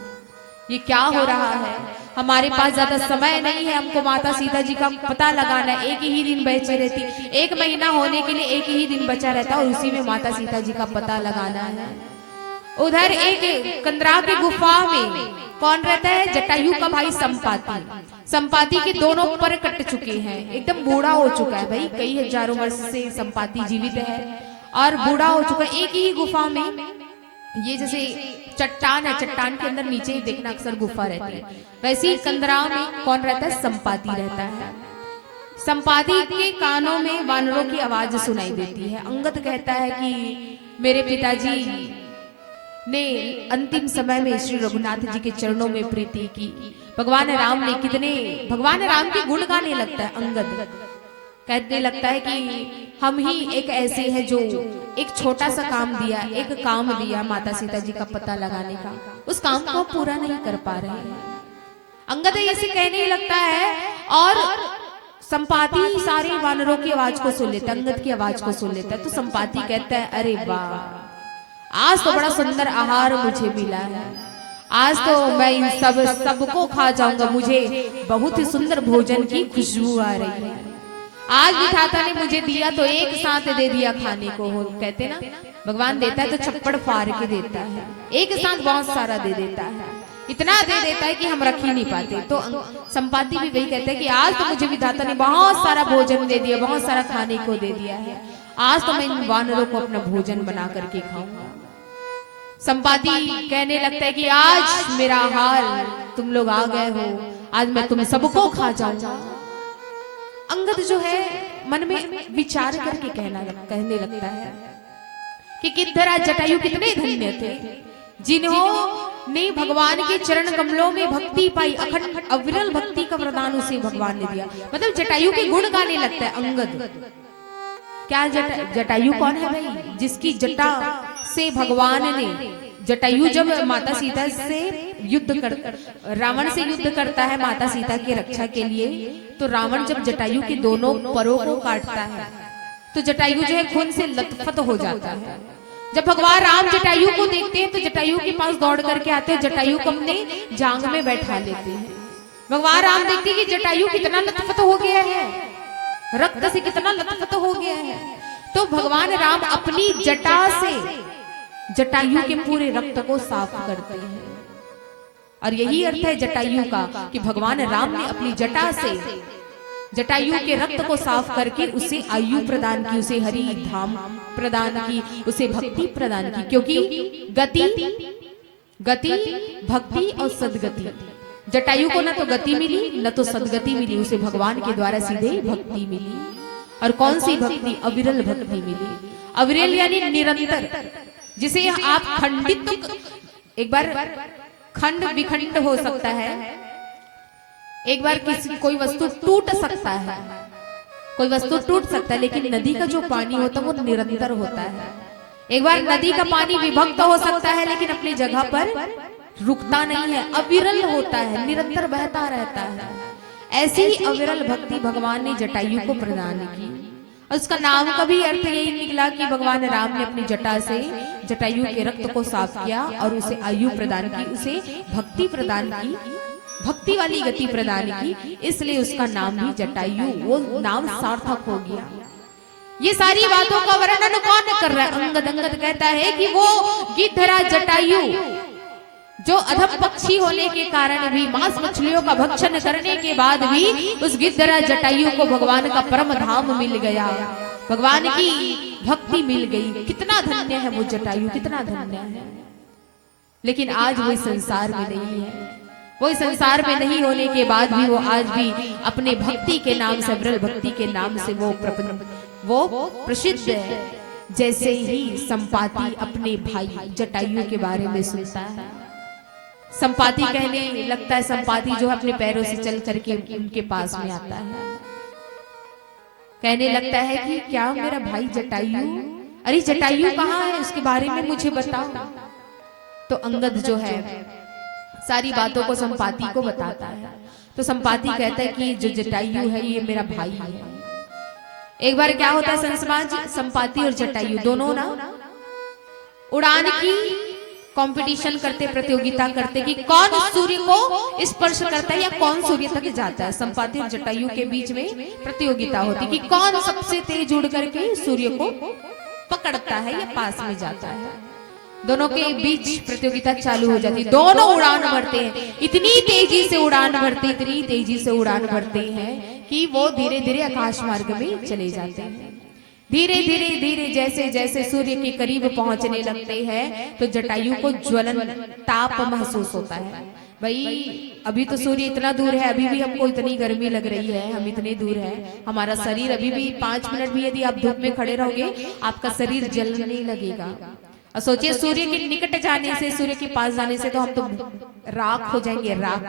ये क्या हो रहा है, हमारे पास ज्यादा समय नहीं है, हमको माता सीता जी का पता लगाना है। एक ही दिन बचे रहती, 1 महीना होने के लिए 1 ही दिन बचा रहता और उसी में माता सीता जी का पता लगाना है। उधर एक कंदरा की गुफा में कौन रहता है? जटायु का भाई संपाति। संपाति के दोनों पर कट चुके हैं, एकदम बूढ़ा हो चुका है भाई, कई हजारों वर्ष से संपाति जीवित है और बूढ़ा हो चुका है। एक ही गुफा में, ये जैसे चट्टान है, चट्टान के अंदर नीचे ही देखना अक्सर गुफा रहती है, वैसे ही कंदरा में कौन रहता है? संपाति रहता है। संपाति के कानों में वानरों की आवाज सुनाई देती है। अंगद कहता है कि मेरे पिताजी ने अंतिम समय में श्री रघुनाथ जी के चरणों में प्रीति की, भगवान राम ने कितने, भगवान राम के गुण गाने लगता है अंगद, कहने लगता है कि हम ही एक ऐसे हैं जो एक छोटा सा काम दिया, एक काम दिया माता सीता जी का पता लगाने का, उस काम को पूरा नहीं कर पा रहे हैं। अंगद ऐसे कहने लगता है और संपाति सारे वानरों की आवाज को सुन लेता है, अंगद की आवाज को सुन लेता है। तो संपाति कहता है अरे वाह, आज तो बड़ा सुंदर आहार मुझे मिला है, आज तो मैं इन सबको खा जाऊंगा, मुझे बहुत ही सुंदर भोजन की खुशबू आ रही है। आज विधाता ने मुझे दिया तो एक साथ दे दिया खाने को, हो कहते ना भगवान देता है तो छप्पड़ फाड़ के देता है, एक साथ बहुत सारा दे देता है, इतना दे देता है कि हम रख ही नहीं पाते। तो संपाति भी वही कहता है कि आज तो मुझे विधाता ने बहुत सारा भोजन दे दिया, बहुत सारा खाने को दे दिया है, आज तो मैं इन वानरों को अपना भोजन बना करके खाऊंगा। संपाति कहने लगता है कि आज मेरा हाल तुम लोग आ गए हो, आज मैं तुम सबको खा जाऊंगा। अंगद जो है मन में विचार करके कहने लगता है कि गिद्धरा जटायु कितने धन्य थे जिन्होंने भगवान के चरण कमलों में भक्ति पाई, अखंड अविरल भक्ति का वरदान उसे भगवान ने दिया। मतलब जटायु के गुण गाने लगता है अंगद। क्या जटायु कौन है भाई? जिसकी जटा से भगवान ने, जटायु जब माता सीता से युद्ध कर, रावण से युद्ध करता है माता सीता की रक्षा के लिए, तो रावण जब जटायु के दोनों परों को काटता है तो जटायु जो है खून से लथपथ हो जाता है। जब भगवान राम जटायु को देखते हैं तो जटायु के पास दौड़ करके आते हैं, जटायु को अपने जांग में बैठा लेते हैं। भगवान राम देखते हैं कि जटायु कितना लथपथ हो गया है, रक्त से कितना लथपथ हो गया है, तो भगवान राम अपनी जटा से जटायु के पूरे रक्त को साफ करते हैं। और यही अर्थ है जटायु का कि भगवान राम ने अपनी जटा से जटायु के रक्त को साफ करके उसे आयु प्रदान की, उसे हरि धाम प्रदान की, उसे भक्ति प्रदान की। क्योंकि गति भक्ति और सदगति, जटायु को न तो गति मिली न तो सदगति मिली, उसे भगवान के द्वारा सीधे भक्ति मिली। और कौन सी भक्ति? अविरल भक्ति मिली। अविरल यानी निरंतर, जिसे आप खंडित, एक बार खंड विखंड हो सकता है, एक बार कोई वस्तु टूट सकता है, कोई वस्तु टूट सकता है, लेकिन नदी का जो पानी होता है वो निरंतर होता है। एक बार नदी का पानी विभक्त हो सकता है लेकिन अपनी जगह पर रुकता नहीं है, अविरल होता है, निरंतर बहता रहता है। ऐसी ही अविरल भक्ति भगवान ने जटायु को प्रदान की। और उसका नाम का भी अर्थ यही निकला कि भगवान राम ने अपनी जटा से जटायु के रक्त को साफ किया और उसे आयु प्रदान की, उसे भक्ति प्रदान की, भक्ति वाली गति प्रदान की, इसलिए उसका नाम भी जटायु, वो नाम सार्थक हो गया। ये सारी बातों का वर्णन कौन कर रहा है? अंगद। अंगद कहता है कि वो गिद्धरा जटायु जो अधम पक्षी होने के कारण भी, मांस मछलियों का भक्षण करने के बाद भी उस गिद्धरा जटायु को भगवान का परम धाम मिल गया, भगवान की भक्ति मिल गई। कितना धन्य है वो जटायु, कितना धन्य है। लेकिन आज वो संसार में नहीं है, वो संसार में नहीं होने के बाद भी वो आज भी अपने भक्ति के नाम से, अविरल भक्ति के नाम से वो प्रसिद्ध है। जैसे ही संपाति अपने भाई जटायु के बारे में सुनता है, संपाति कहने लगता है, संपाति जो अपने पैरों से चल करके उनके पास में आता है, कहने लगता है कि क्या मेरा भाई जटायु, अरे जटायु कहाँ है, उसके बारे में मुझे बताओ। तो अंगद जो है सारी बातों को संपाति को बताता है। तो संपाति कहता है कि जो जटायु है ये मेरा भाई है। एक बार क्या होता है समाज, संपाति और जटायु दोनों ना उड़ान की कंपटीशन करते, प्रतियोगिता करते कि कौन सूर्य को स्पर्श करता है या कौन सूर्य तक जाता है। संपाति और जटायु के बीच में प्रतियोगिता होती कि कौन सबसे तेज उड़ करके सूर्य को पकड़ता है या पास में जाता है। दोनों के बीच प्रतियोगिता चालू हो जाती, दोनों उड़ान भरते हैं, इतनी तेजी से उड़ान भरते, इतनी तेजी से उड़ान भरते हैं कि वो धीरे धीरे आकाश मार्ग में चले जाते हैं। धीरे धीरे धीरे जैसे जैसे सूर्य के करीब पहुंचने लगते हैं तो जटायु को ज्वलन, ताप महसूस होता है। भाई अभी तो सूर्य इतना दूर है, अभी भी हमको इतनी गर्मी लग रही है, हम इतने दूर हैं, हमारा शरीर अभी भी 5 मिनट भी यदि आप धूप में खड़े रहोगे आपका शरीर जलने लगेगा। और सोचिए सूर्य के निकट जाने से, सूर्य के पास जाने से तो हम तो राख हो जाएंगे, राख।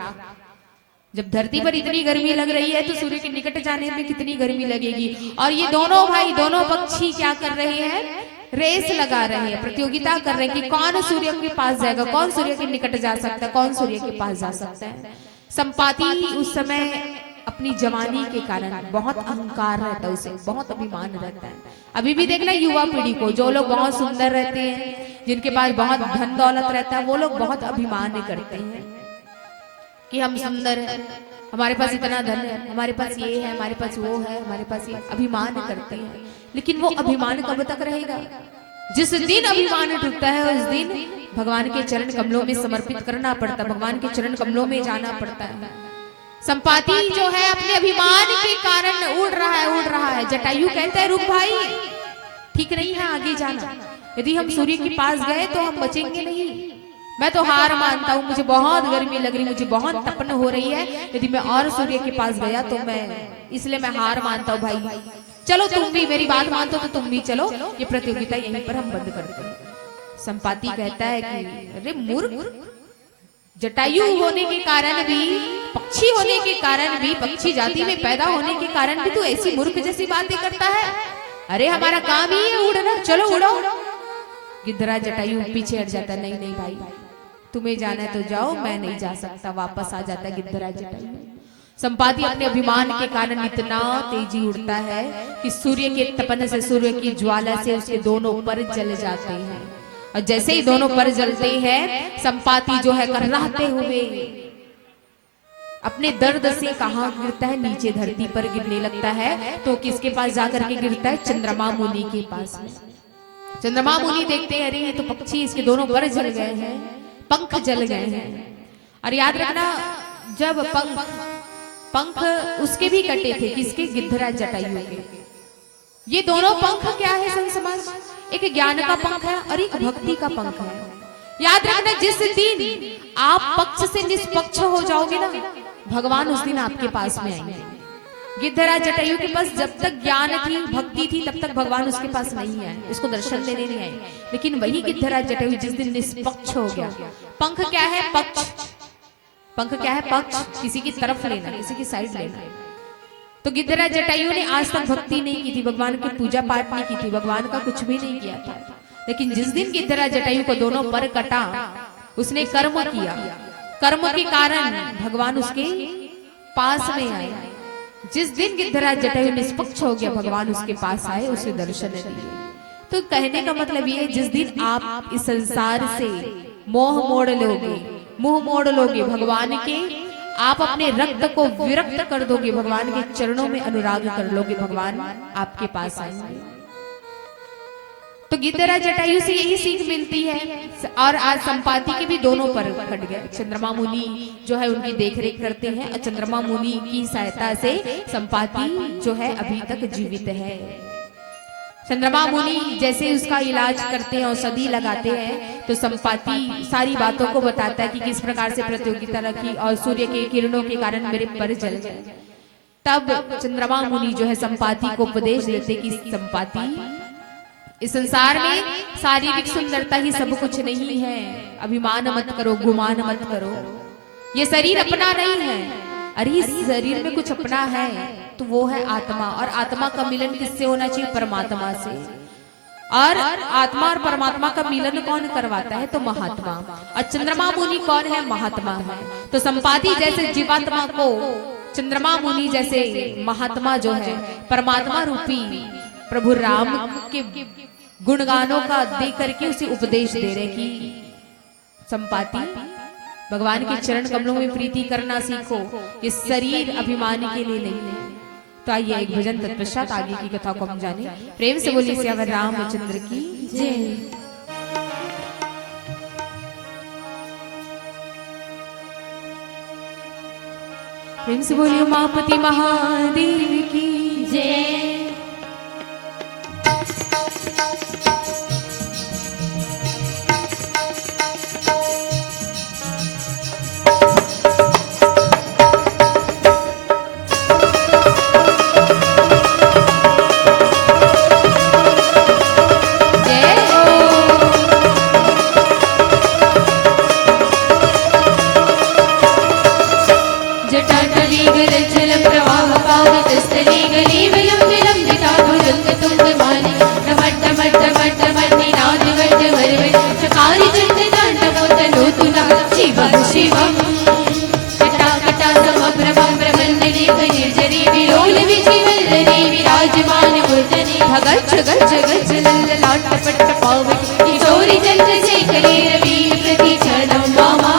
जब धरती पर इतनी गर्मी लग रही है तो सूर्य के निकट जाने में कितनी गर्मी लगेगी। और ये दोनों भाई, दोनों पक्षी क्या कर रहे हैं, रेस लगा रहे हैं, प्रतियोगिता कर रहे हैं कि कौन सूर्य के पास जाएगा, कौन सूर्य के निकट जा सकता है, कौन सूर्य के पास जा सकता है। संपाति उस समय अपनी जवानी के कारण बहुत अहंकार रहता है, उसे बहुत अभिमान रहता है। अभी भी देखना युवा पीढ़ी को, जो लोग बहुत सुंदर रहते हैं, जिनके पास बहुत धन दौलत रहता है, वो लोग बहुत अभिमान करते हैं कि हम सुंदर हैं, हमारे पास इतना धन है, हमारे पास ये है, हमारे पास वो है, हमारे पास ये, अभिमान करते हैं। लेकिन वो अभिमान कब तक रहेगा? जिस दिन अभिमान टूटता है उस दिन भगवान के चरण कमलों में समर्पित करना पड़ता है, भगवान के चरण कमलों में जाना पड़ता है। संपाति जो है अपने अभिमान के कारण उड़ रहा है। जटायु कहता है रुक भाई, ठीक नहीं है आगे जाना, यदि हम सूर्य के पास गए तो हम बचेंगे नहीं, मैं तो हार मानता हूँ, मुझे बहुत गर्मी लग रही, मुझे बहुत तपन हो रही है, यदि मैं और सूर्य के पास गया तो इसलिए मैं हार मानता हूँ भाई, चलो तुम भी मेरी बात मानते हो तो तुम भी चलो, ये प्रतियोगिता यहीं पर हम बंद करते हैं। संपाति कहता है कि अरे मूर्ख, जटायु होने के कारण भी, पक्षी होने के कारण भी, पक्षी जाति में पैदा होने के कारण भी तू ऐसी मूर्ख जैसी बातें करता है। अरे हमारा काम ही है उड़ना, चलो उड़ो। गिद्धराज जटायु पीछे हट जाता, नहीं नहीं भाई, तुम्हें जाना है तो जाओ, मैं नहीं जा सकता, वापस आ जाता गिद्धराज जटायु। संपाति अपने अभिमान के कारण इतना तेजी उड़ता है कि सूर्य के तपन से, सूर्य की ज्वाला से उसके दोनों पर जल जाते हैं। और जैसे ही दोनों पर जलते हैं, संपाति जो है करराहते हुए अपने दर्द से कहां गिरता है, नीचे धरती पर गिरने लगता है। तो किसके पास जाकर के गिरता है? चंद्रमा मुनि के पास में। चंद्रमा मुनि देखते हैं अरे ये तो पक्षी, इसके दोनों पर जल गए हैं, पंख जल गए हैं। और याद रखना, जब पंख उसके भी कटे थे, किसके? गिद्धराज जटायु के। ये दोनों पंख क्या है संत समाज? एक ज्ञान का पंख है और एक भक्ति का पंख है। याद रखना, जिस दिन आप पक्ष से निष्पक्ष हो जाओगे ना, भगवान उस दिन आपके पास में आएंगे। गिद्धराज जटायु के पास जब तक ज्ञान थी, भक्ति थी, तब तक भगवान उसके पास नहीं आए, उसको दर्शन देने नहीं आए। लेकिन वही गिद्धराज जटायु जिस दिन निष्पक्ष हो गया, पंख क्या है? पक्ष। पंख क्या है? पक्ष, किसी की तरफ लेना, किसी की साइड लेना। तो गिद्धराज जटायु ने आज तक भक्ति नहीं की थी, भगवान की पूजा पाठ नहीं की थी, भगवान का कुछ भी नहीं किया था। लेकिन जिस दिन गिद्धराज जटायु को दोनों पर कटा, उसने कर्म किया, कर्म के कारण भगवान उसके पास में आए। जिस दिन गिद्धराज जटायु निष्पक्ष हो गया, भगवान उसके पास आए, उसे दर्शन दिए। तो कहने का मतलब ये है, जिस दिन आप इस संसार से मोह मोड़ लोगे, मुंह मोड़ लोगे भगवान के, आप अपने रक्त को विरक्त कर दोगे, भगवान के चरणों में अनुराग कर लोगे, भगवान आपके पास आएंगे। तो गिद्धराज जटायु से यही सीख मिलती है। और आज संपाति के भी दोनों पर कट गए। चंद्रमा मुनि जो है उनकी देखरेख करते हैं, और चंद्रमा मुनि की सहायता से संपाति जो है अभी तक जीवित है। चंद्रमा मुनि जैसे उसका इलाज करते हैं, औषधि लगाते हैं, तो संपाति सारी बातों को बताता है कि किस प्रकार से प्रतियोगिता रखी और सूर्य के किरणों के कारण मेरे पर जल गए। तब चंद्रमा मुनि जो है संपाति को उपदेश देते कि संपाति, इस संसार में शारीरिक सुंदरता ही सब कुछ नहीं है, अभिमान मत करो, गुमान मत करो, ये शरीर अपना नहीं है। अरे इस शरीर में कुछ अपना है तो वो है आत्मा, और आत्मा का मिलन किससे होना चाहिए? परमात्मा से। और आत्मा और परमात्मा का मिलन कौन करवाता है? तो महात्मा। और चंद्रमा मुनि कौन है? महात्मा है। तो संपाति जैसे जीवात्मा को चंद्रमा मुनि जैसे महात्मा जो है परमात्मा रूपी प्रभु राम के गुणगानों का दे करके उसे उपदेश दे रहे कि संपाति, भगवान के चरण कमलों में प्रीति करना सीखो, ये शरीर अभिमान के लिए नहीं है। तो आइए एक भजन तत्पश्चात आगे की कथा को हम जाने। प्रेम से बोलिए सियावर रामचंद्र की जय। प्रेम से बोलिए उमापति महादेव की जय। जटा धगच गज गज ललाट पट पावे किशोरी चंद्रशेखरे रवि प्रतीक्षणं वामा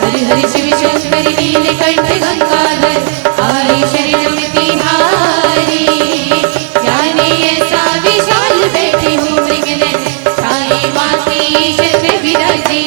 हरि हरि शिव शंकर नीलकंठ गंगाधर आए शरणं तिहारी ज्ञाने ऐसा विशाल बैठे हो मृगनयन छाए माथे शत विराजे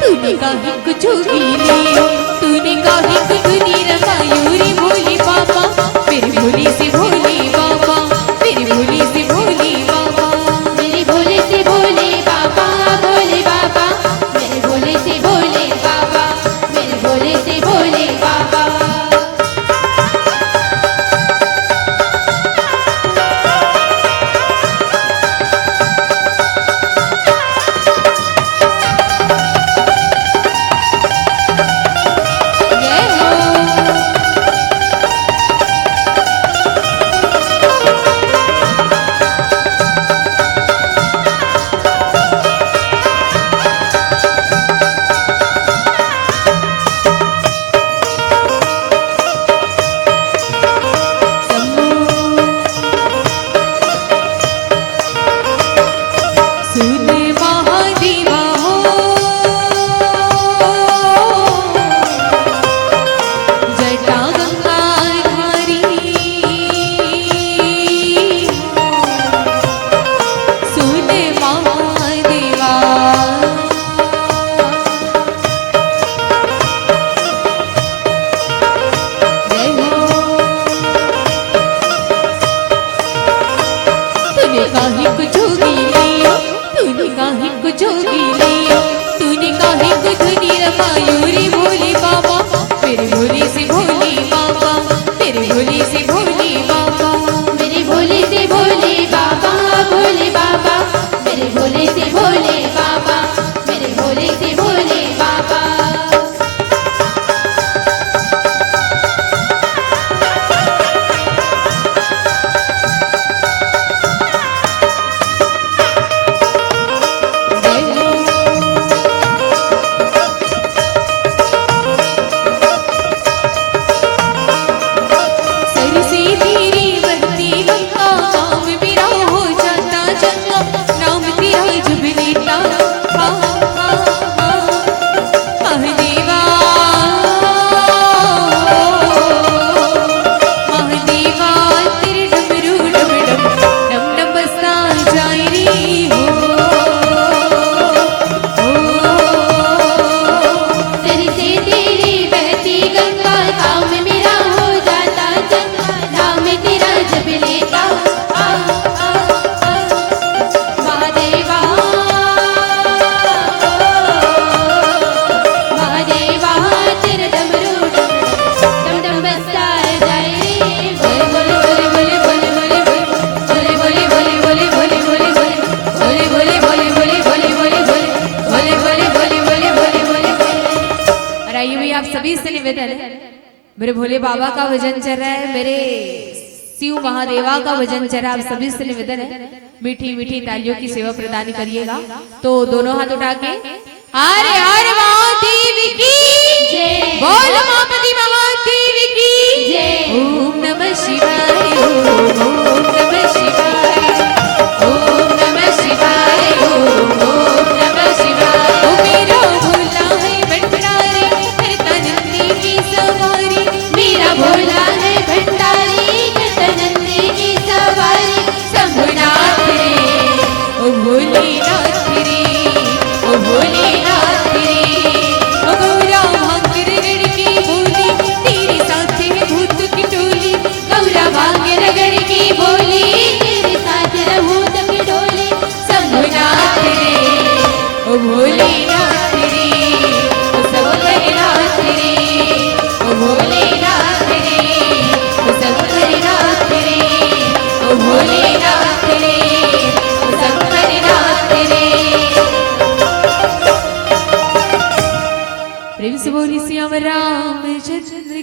तूने काहे कुछ नीरमायूरी भोली बाबा मेरी भोली से भोली बाबा मेरी भोली से भोली बाबा मेरे भोले से भोले बाबा भोले बाबा मेरे भोले से भोले बाबा मेरे भोले से भोले बाबा मेरे भोले बाबा का भजन चल रहा है, मेरे शिव महादेवा का भजन चल रहा है। आप सभी से निवेदन है मीठी मीठी तालियों की सेवा प्रदान करिएगा। तो दोनों हाथ उठा के हर हर महादेव की जय, बोल मापति महादेव की जय। ओम नमः शिवाय, ओम नमः शिवाय, ओम नमः शिवाय, ओम नमः शिवाय। ओ मेरा भोला है भंडारी, करता नंदी की सवारी,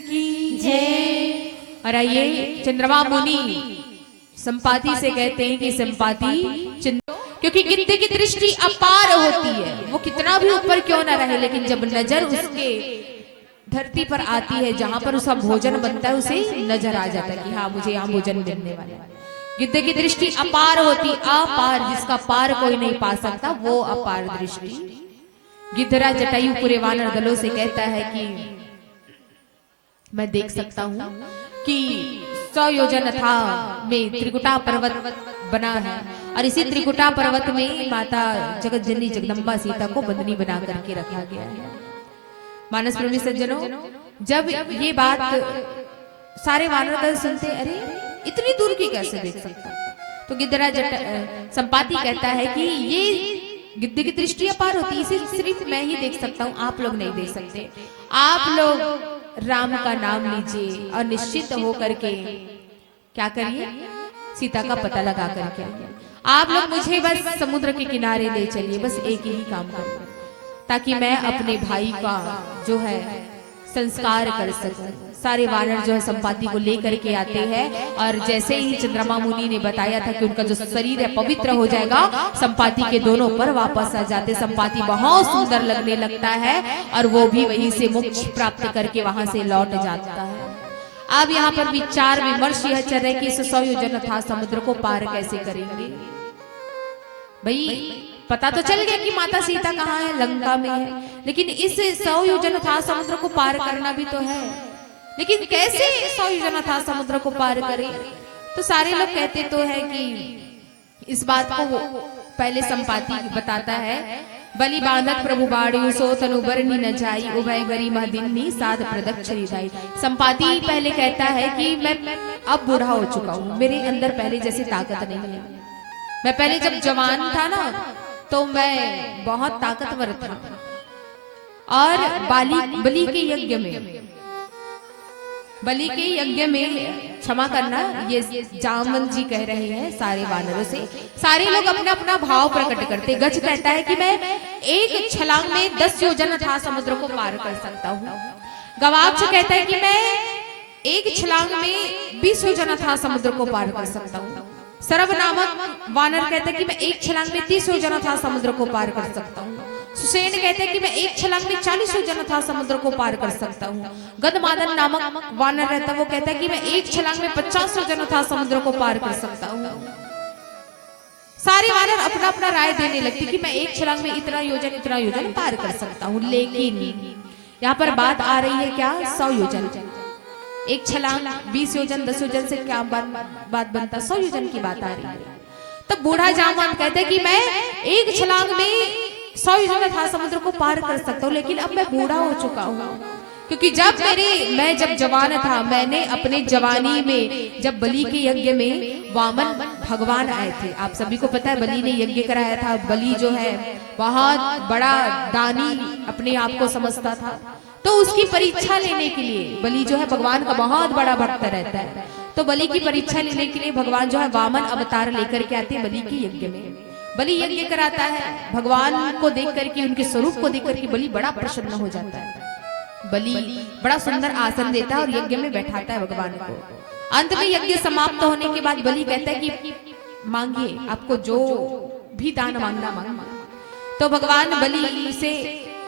की जय। और आइए चंद्रमा मुनि संपाति से कहते हैं कि संपाति क्योंकि गिद्ध की दृष्टि अपार होती है, वो कितना भी ऊपर क्यों ना रहे, लेकिन जब नजर उसके धरती पर आती है जहां पर उसका भोजन बनता है उसे नजर आ जाता है कि हाँ मुझे यहाँ भोजन मिलने वाला है। गिद्ध की दृष्टि अपार होती, अपार जिसका पार कोई नहीं पा सकता वो अपार दृष्टि। गिद्धरा जटायु पूरे वानर दलों से कहता है कि मैं देख सकता हूँ कि 100 योजन था में त्रिकुटा पर्वत बना है और इसी त्रिकुटा पर्वत में माता जगत जननी जगदम्बा सीता को बंदनी बना करके रखा गया है। मानस प्रेमी सज्जनों, जब ये बात सारे वानर दल सुनते, अरे इतनी दूर की कैसे देख सकता, तो गिद्धरा संपाति कहता है कि ये गिद्ध की दृष्टि अपार होती है, इसे सिर्फ मैं ही देख सकता हूँ, आप लोग नहीं देख सकते। आप लोग राम का नाम लीजिए और निश्चित हो करके क्या करिए, सीता का पता लगा करके आप लोग मुझे बस समुद्र के किनारे ले चलिए, बस एक ही काम करिए ताकि मैं अपने भाई का जो है संस्कार कर सकूं। सारे वानर जो है संपाति को लेकर के आते हैं और जैसे ही चंद्रमा मुनि ने बताया था कि उनका जो शरीर है पवित्र हो जाएगा, संपाति के दोनों पर वापस आ जाते। संपाति बहुत सुंदर लगने लगता है और वो भी वहीं से मोक्ष प्राप्त करके वहां से लौट जाता है। अब यहाँ पर विचार विमर्श यह चल रहा है कि इस 100 योजन था समुद्र को पार कैसे करेंगे। भाई पता तो चल गया कि माता सीता कहाँ है, लंका में है, लेकिन इस 100 योजन था समुद्र को पार करना भी तो है, लेकिन कैसे 100 योजन था समुद्र को पार करे। तो सारे लोग कहते तो है कि इस बात को पहले संपाति बताता है, बलि बांधत प्रभु बाड़ू सो तनु बरनी न जाई उभय गरी महदिनी साध प्रदक्षिणी दाई। संपाति पहले कहता है कि मैं अब बूढ़ा हो चुका हूँ, मेरे अंदर पहले जैसी ताकत नहीं है। मैं पहले जब जवान था ना तो मैं बहुत ताकतवर था और बलि के यज्ञ में क्षमा करना, ये जामवंत जी कह रहे हैं सारे वानरों से। सारे लोग अपना अपना भाव प्रकट करते। गज कहता है कि मैं एक छलांग में 10 योजन था समुद्र को पार कर सकता हूँ। गवाक्ष कहता है कि मैं एक छलांग में 20 योजन था समुद्र को पार कर सकता हूँ। सरव नामक वानर कहता है कि मैं एक छलांग में 30 योजन था समुद्र को पार कर सकता हूँ। सुसेन कहते हैं कि मैं एक छलांग में 40 योजन था समुद्र को पार कर सकता हूँ। गदमादन नामक वानर रहता है, वो कहता है कि मैं एक छलांग में 50 योजन था समुद्र को पार कर सकता हूँ। सारे वानर अपना अपना राय देने लगते कि मैं एक छलांग में इतना योजन पार कर सकता हूँ। लेकिन यहाँ पर बात आ रही है क्या, 100 योजन। एक छलांग 20 योजन 10 योजन से क्या बात बनता, 100 योजन की बात आ रही है। तब बूढ़ा जामवंत कहते हैं कि मैं एक छलांग में 100 योजन था समुद्र को पार कर सकता हूँ, लेकिन अब मैं बूढ़ा हो चुका हूँ। क्योंकि मैं जब जवान था, मैंने अपने जवानी में जब बलि के यज्ञ में वामन भगवान आए थे, आप सभी को पता है बलि ने यज्ञ कराया था। बलि जो है बहुत बड़ा दानी अपने आप को समझता था, तो उसकी परीक्षा लेने के लिए बलि जो है भगवान का बहुत बड़ा भक्त रहता है, तो बलि की परीक्षा लेने के लिए भगवान जो है वामन अवतार लेकर के आते हैं बलि के यज्ञ में। बलि यज्ञ कराता है, भगवान को देख करके, उनके स्वरूप को देख करके बलि बड़ा प्रसन्न हो जाता है। बलि बड़ा सुंदर आसन देता है और यज्ञ में बैठाता है भगवान को। अंत में यज्ञ समाप्त होने के बाद बलि कहता है कि मांगिए, आपको जो भी दान मांगना मांगिए। तो भगवान बलि से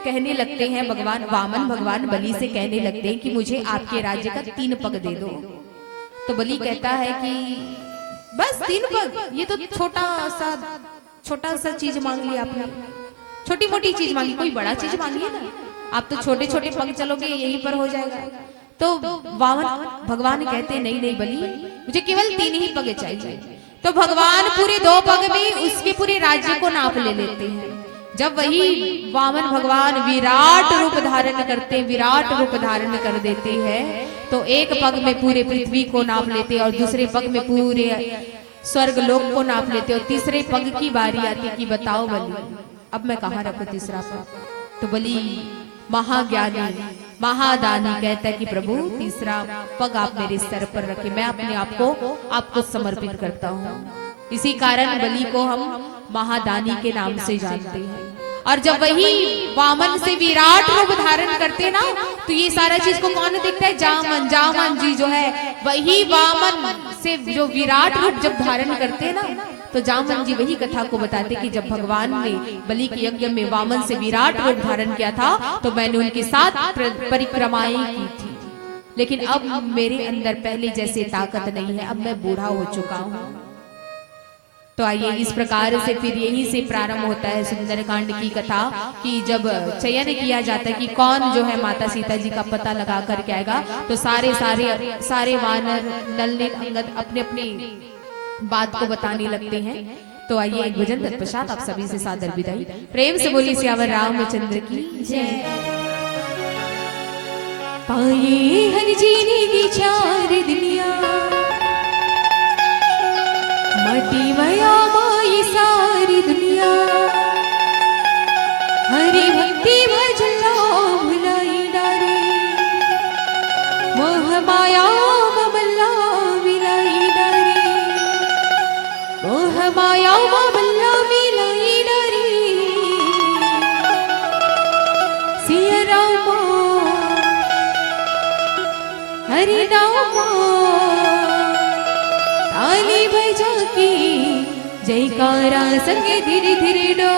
कहने लगते हैं, भगवान बलि से कहने लगते हैं कि मुझे आपके राज्य का 3 पग दे दो। तो बलि कहता है कि बस 3 पग, ये तो छोटा सा चीज मांग लिया आपने, छोटी मोटी चीज मांगी, कोई बड़ा चीज मांगिए ना, आप तो छोटे छोटे पग चलोगे यहीं पर हो जाएगा। तो भगवान कहते नहीं बलि, मुझे केवल 3 ही पग चाहिए। तो भगवान पूरे 2 पग में उसके पूरे राज्य को नाप ले लेते हैं। जब वही वामन भगवान विराट रूप धारण करते हैं, विराट रूप धारण कर देते हैं, तो एक पग में पूरे पृथ्वी को नाप लेते और दूसरे पग में पूरे स्वर्ग लोक को नाप लेते और तीसरे पग की बारी आती कि बताओ बलि अब मैं कहाँ रखूं तीसरा पग। तो बलि महाज्ञानी महादानी कहता है कि प्रभु तीसरा पग आप मेरे सर पर रखे, मैं अपने आप को आपको समर्पित करता हूँ। इसी कारण बलि को हम महादानी के नाम से जानते हैं। और जब वही वामन से विराट रूप धारण करते ना, तो ये सारा चीज को कौन देखता है? जामन। जामन जी जो है वही वामन से जो विराट रूप जब धारण करते ना, तो जामन जी वही कथा को बताते कि जब भगवान ने बलि के यज्ञ में वामन से विराट रूप धारण किया था, तो मैंने उनके साथ परिक्रमाएं की थी, लेकिन अब मेरे अंदर पहले जैसे ताकत नहीं है, अब मैं बूढ़ा हो चुका हूँ। तो आइए इस प्रकार से फिर यहीं से प्रारंभ होता है सुंदरकांड की कथा, कि जब चयन किया जाता है कि कौन जो है माता सीता जी का पता लगा करके आएगा, तो सारे वानर नल नील अंगद अपने अपनी बात को बताने लगते हैं। तो आइए एक भजन तत्पश्चात आप सभी से सादर विदाई। प्रेम से बोली सियावर रामचंद्र की जय। पाए हर जीने की चार दुनिया, मटी मया माई सारी दुनिया, हरि भक्ति भजला भुलाई डारे, मोह माया ममल्ला मिलाई डारे, मोह माया ममल्ला मिलाई डारे। सिया रामा हरि नामा ताली बजा के जयकारा संगे धीरे धीरे डो।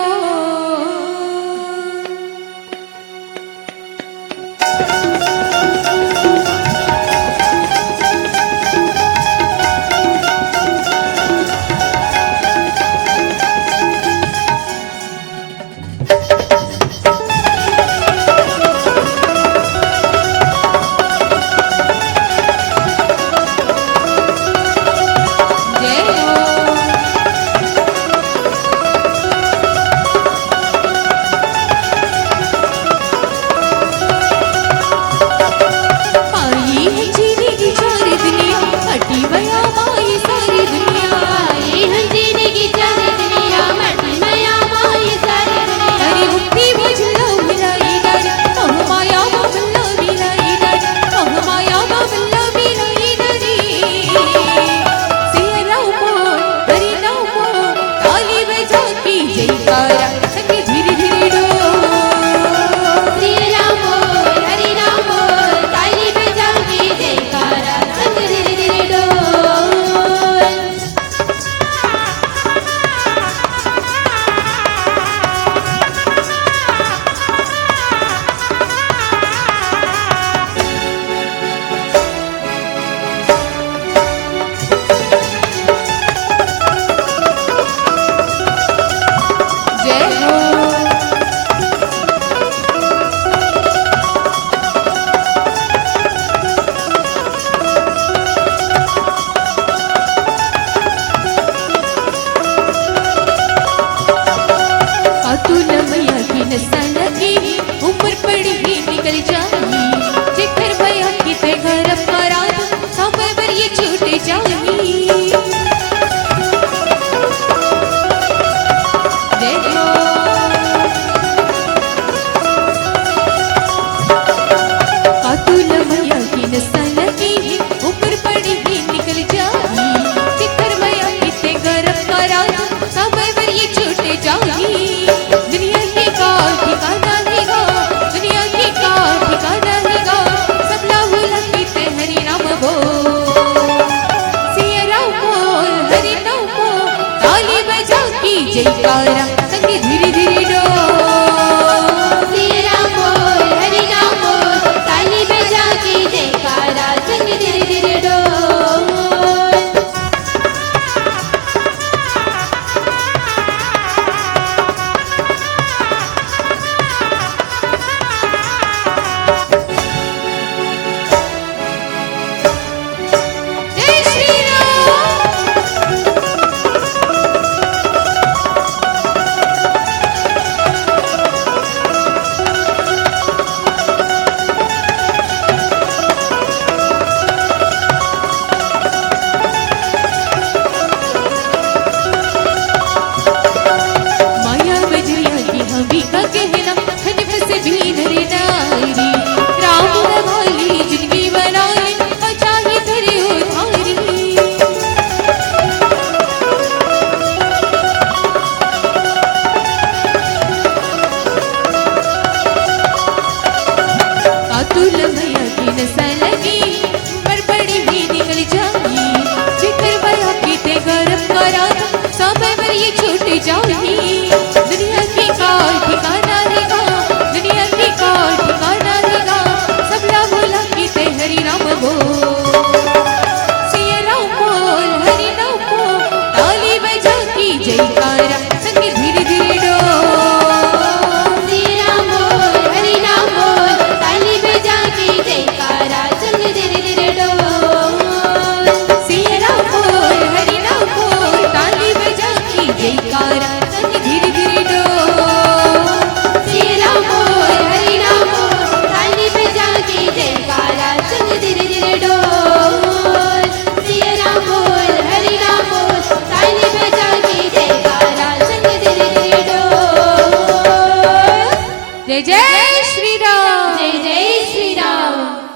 जय जय श्री राम। जय जय श्री राम।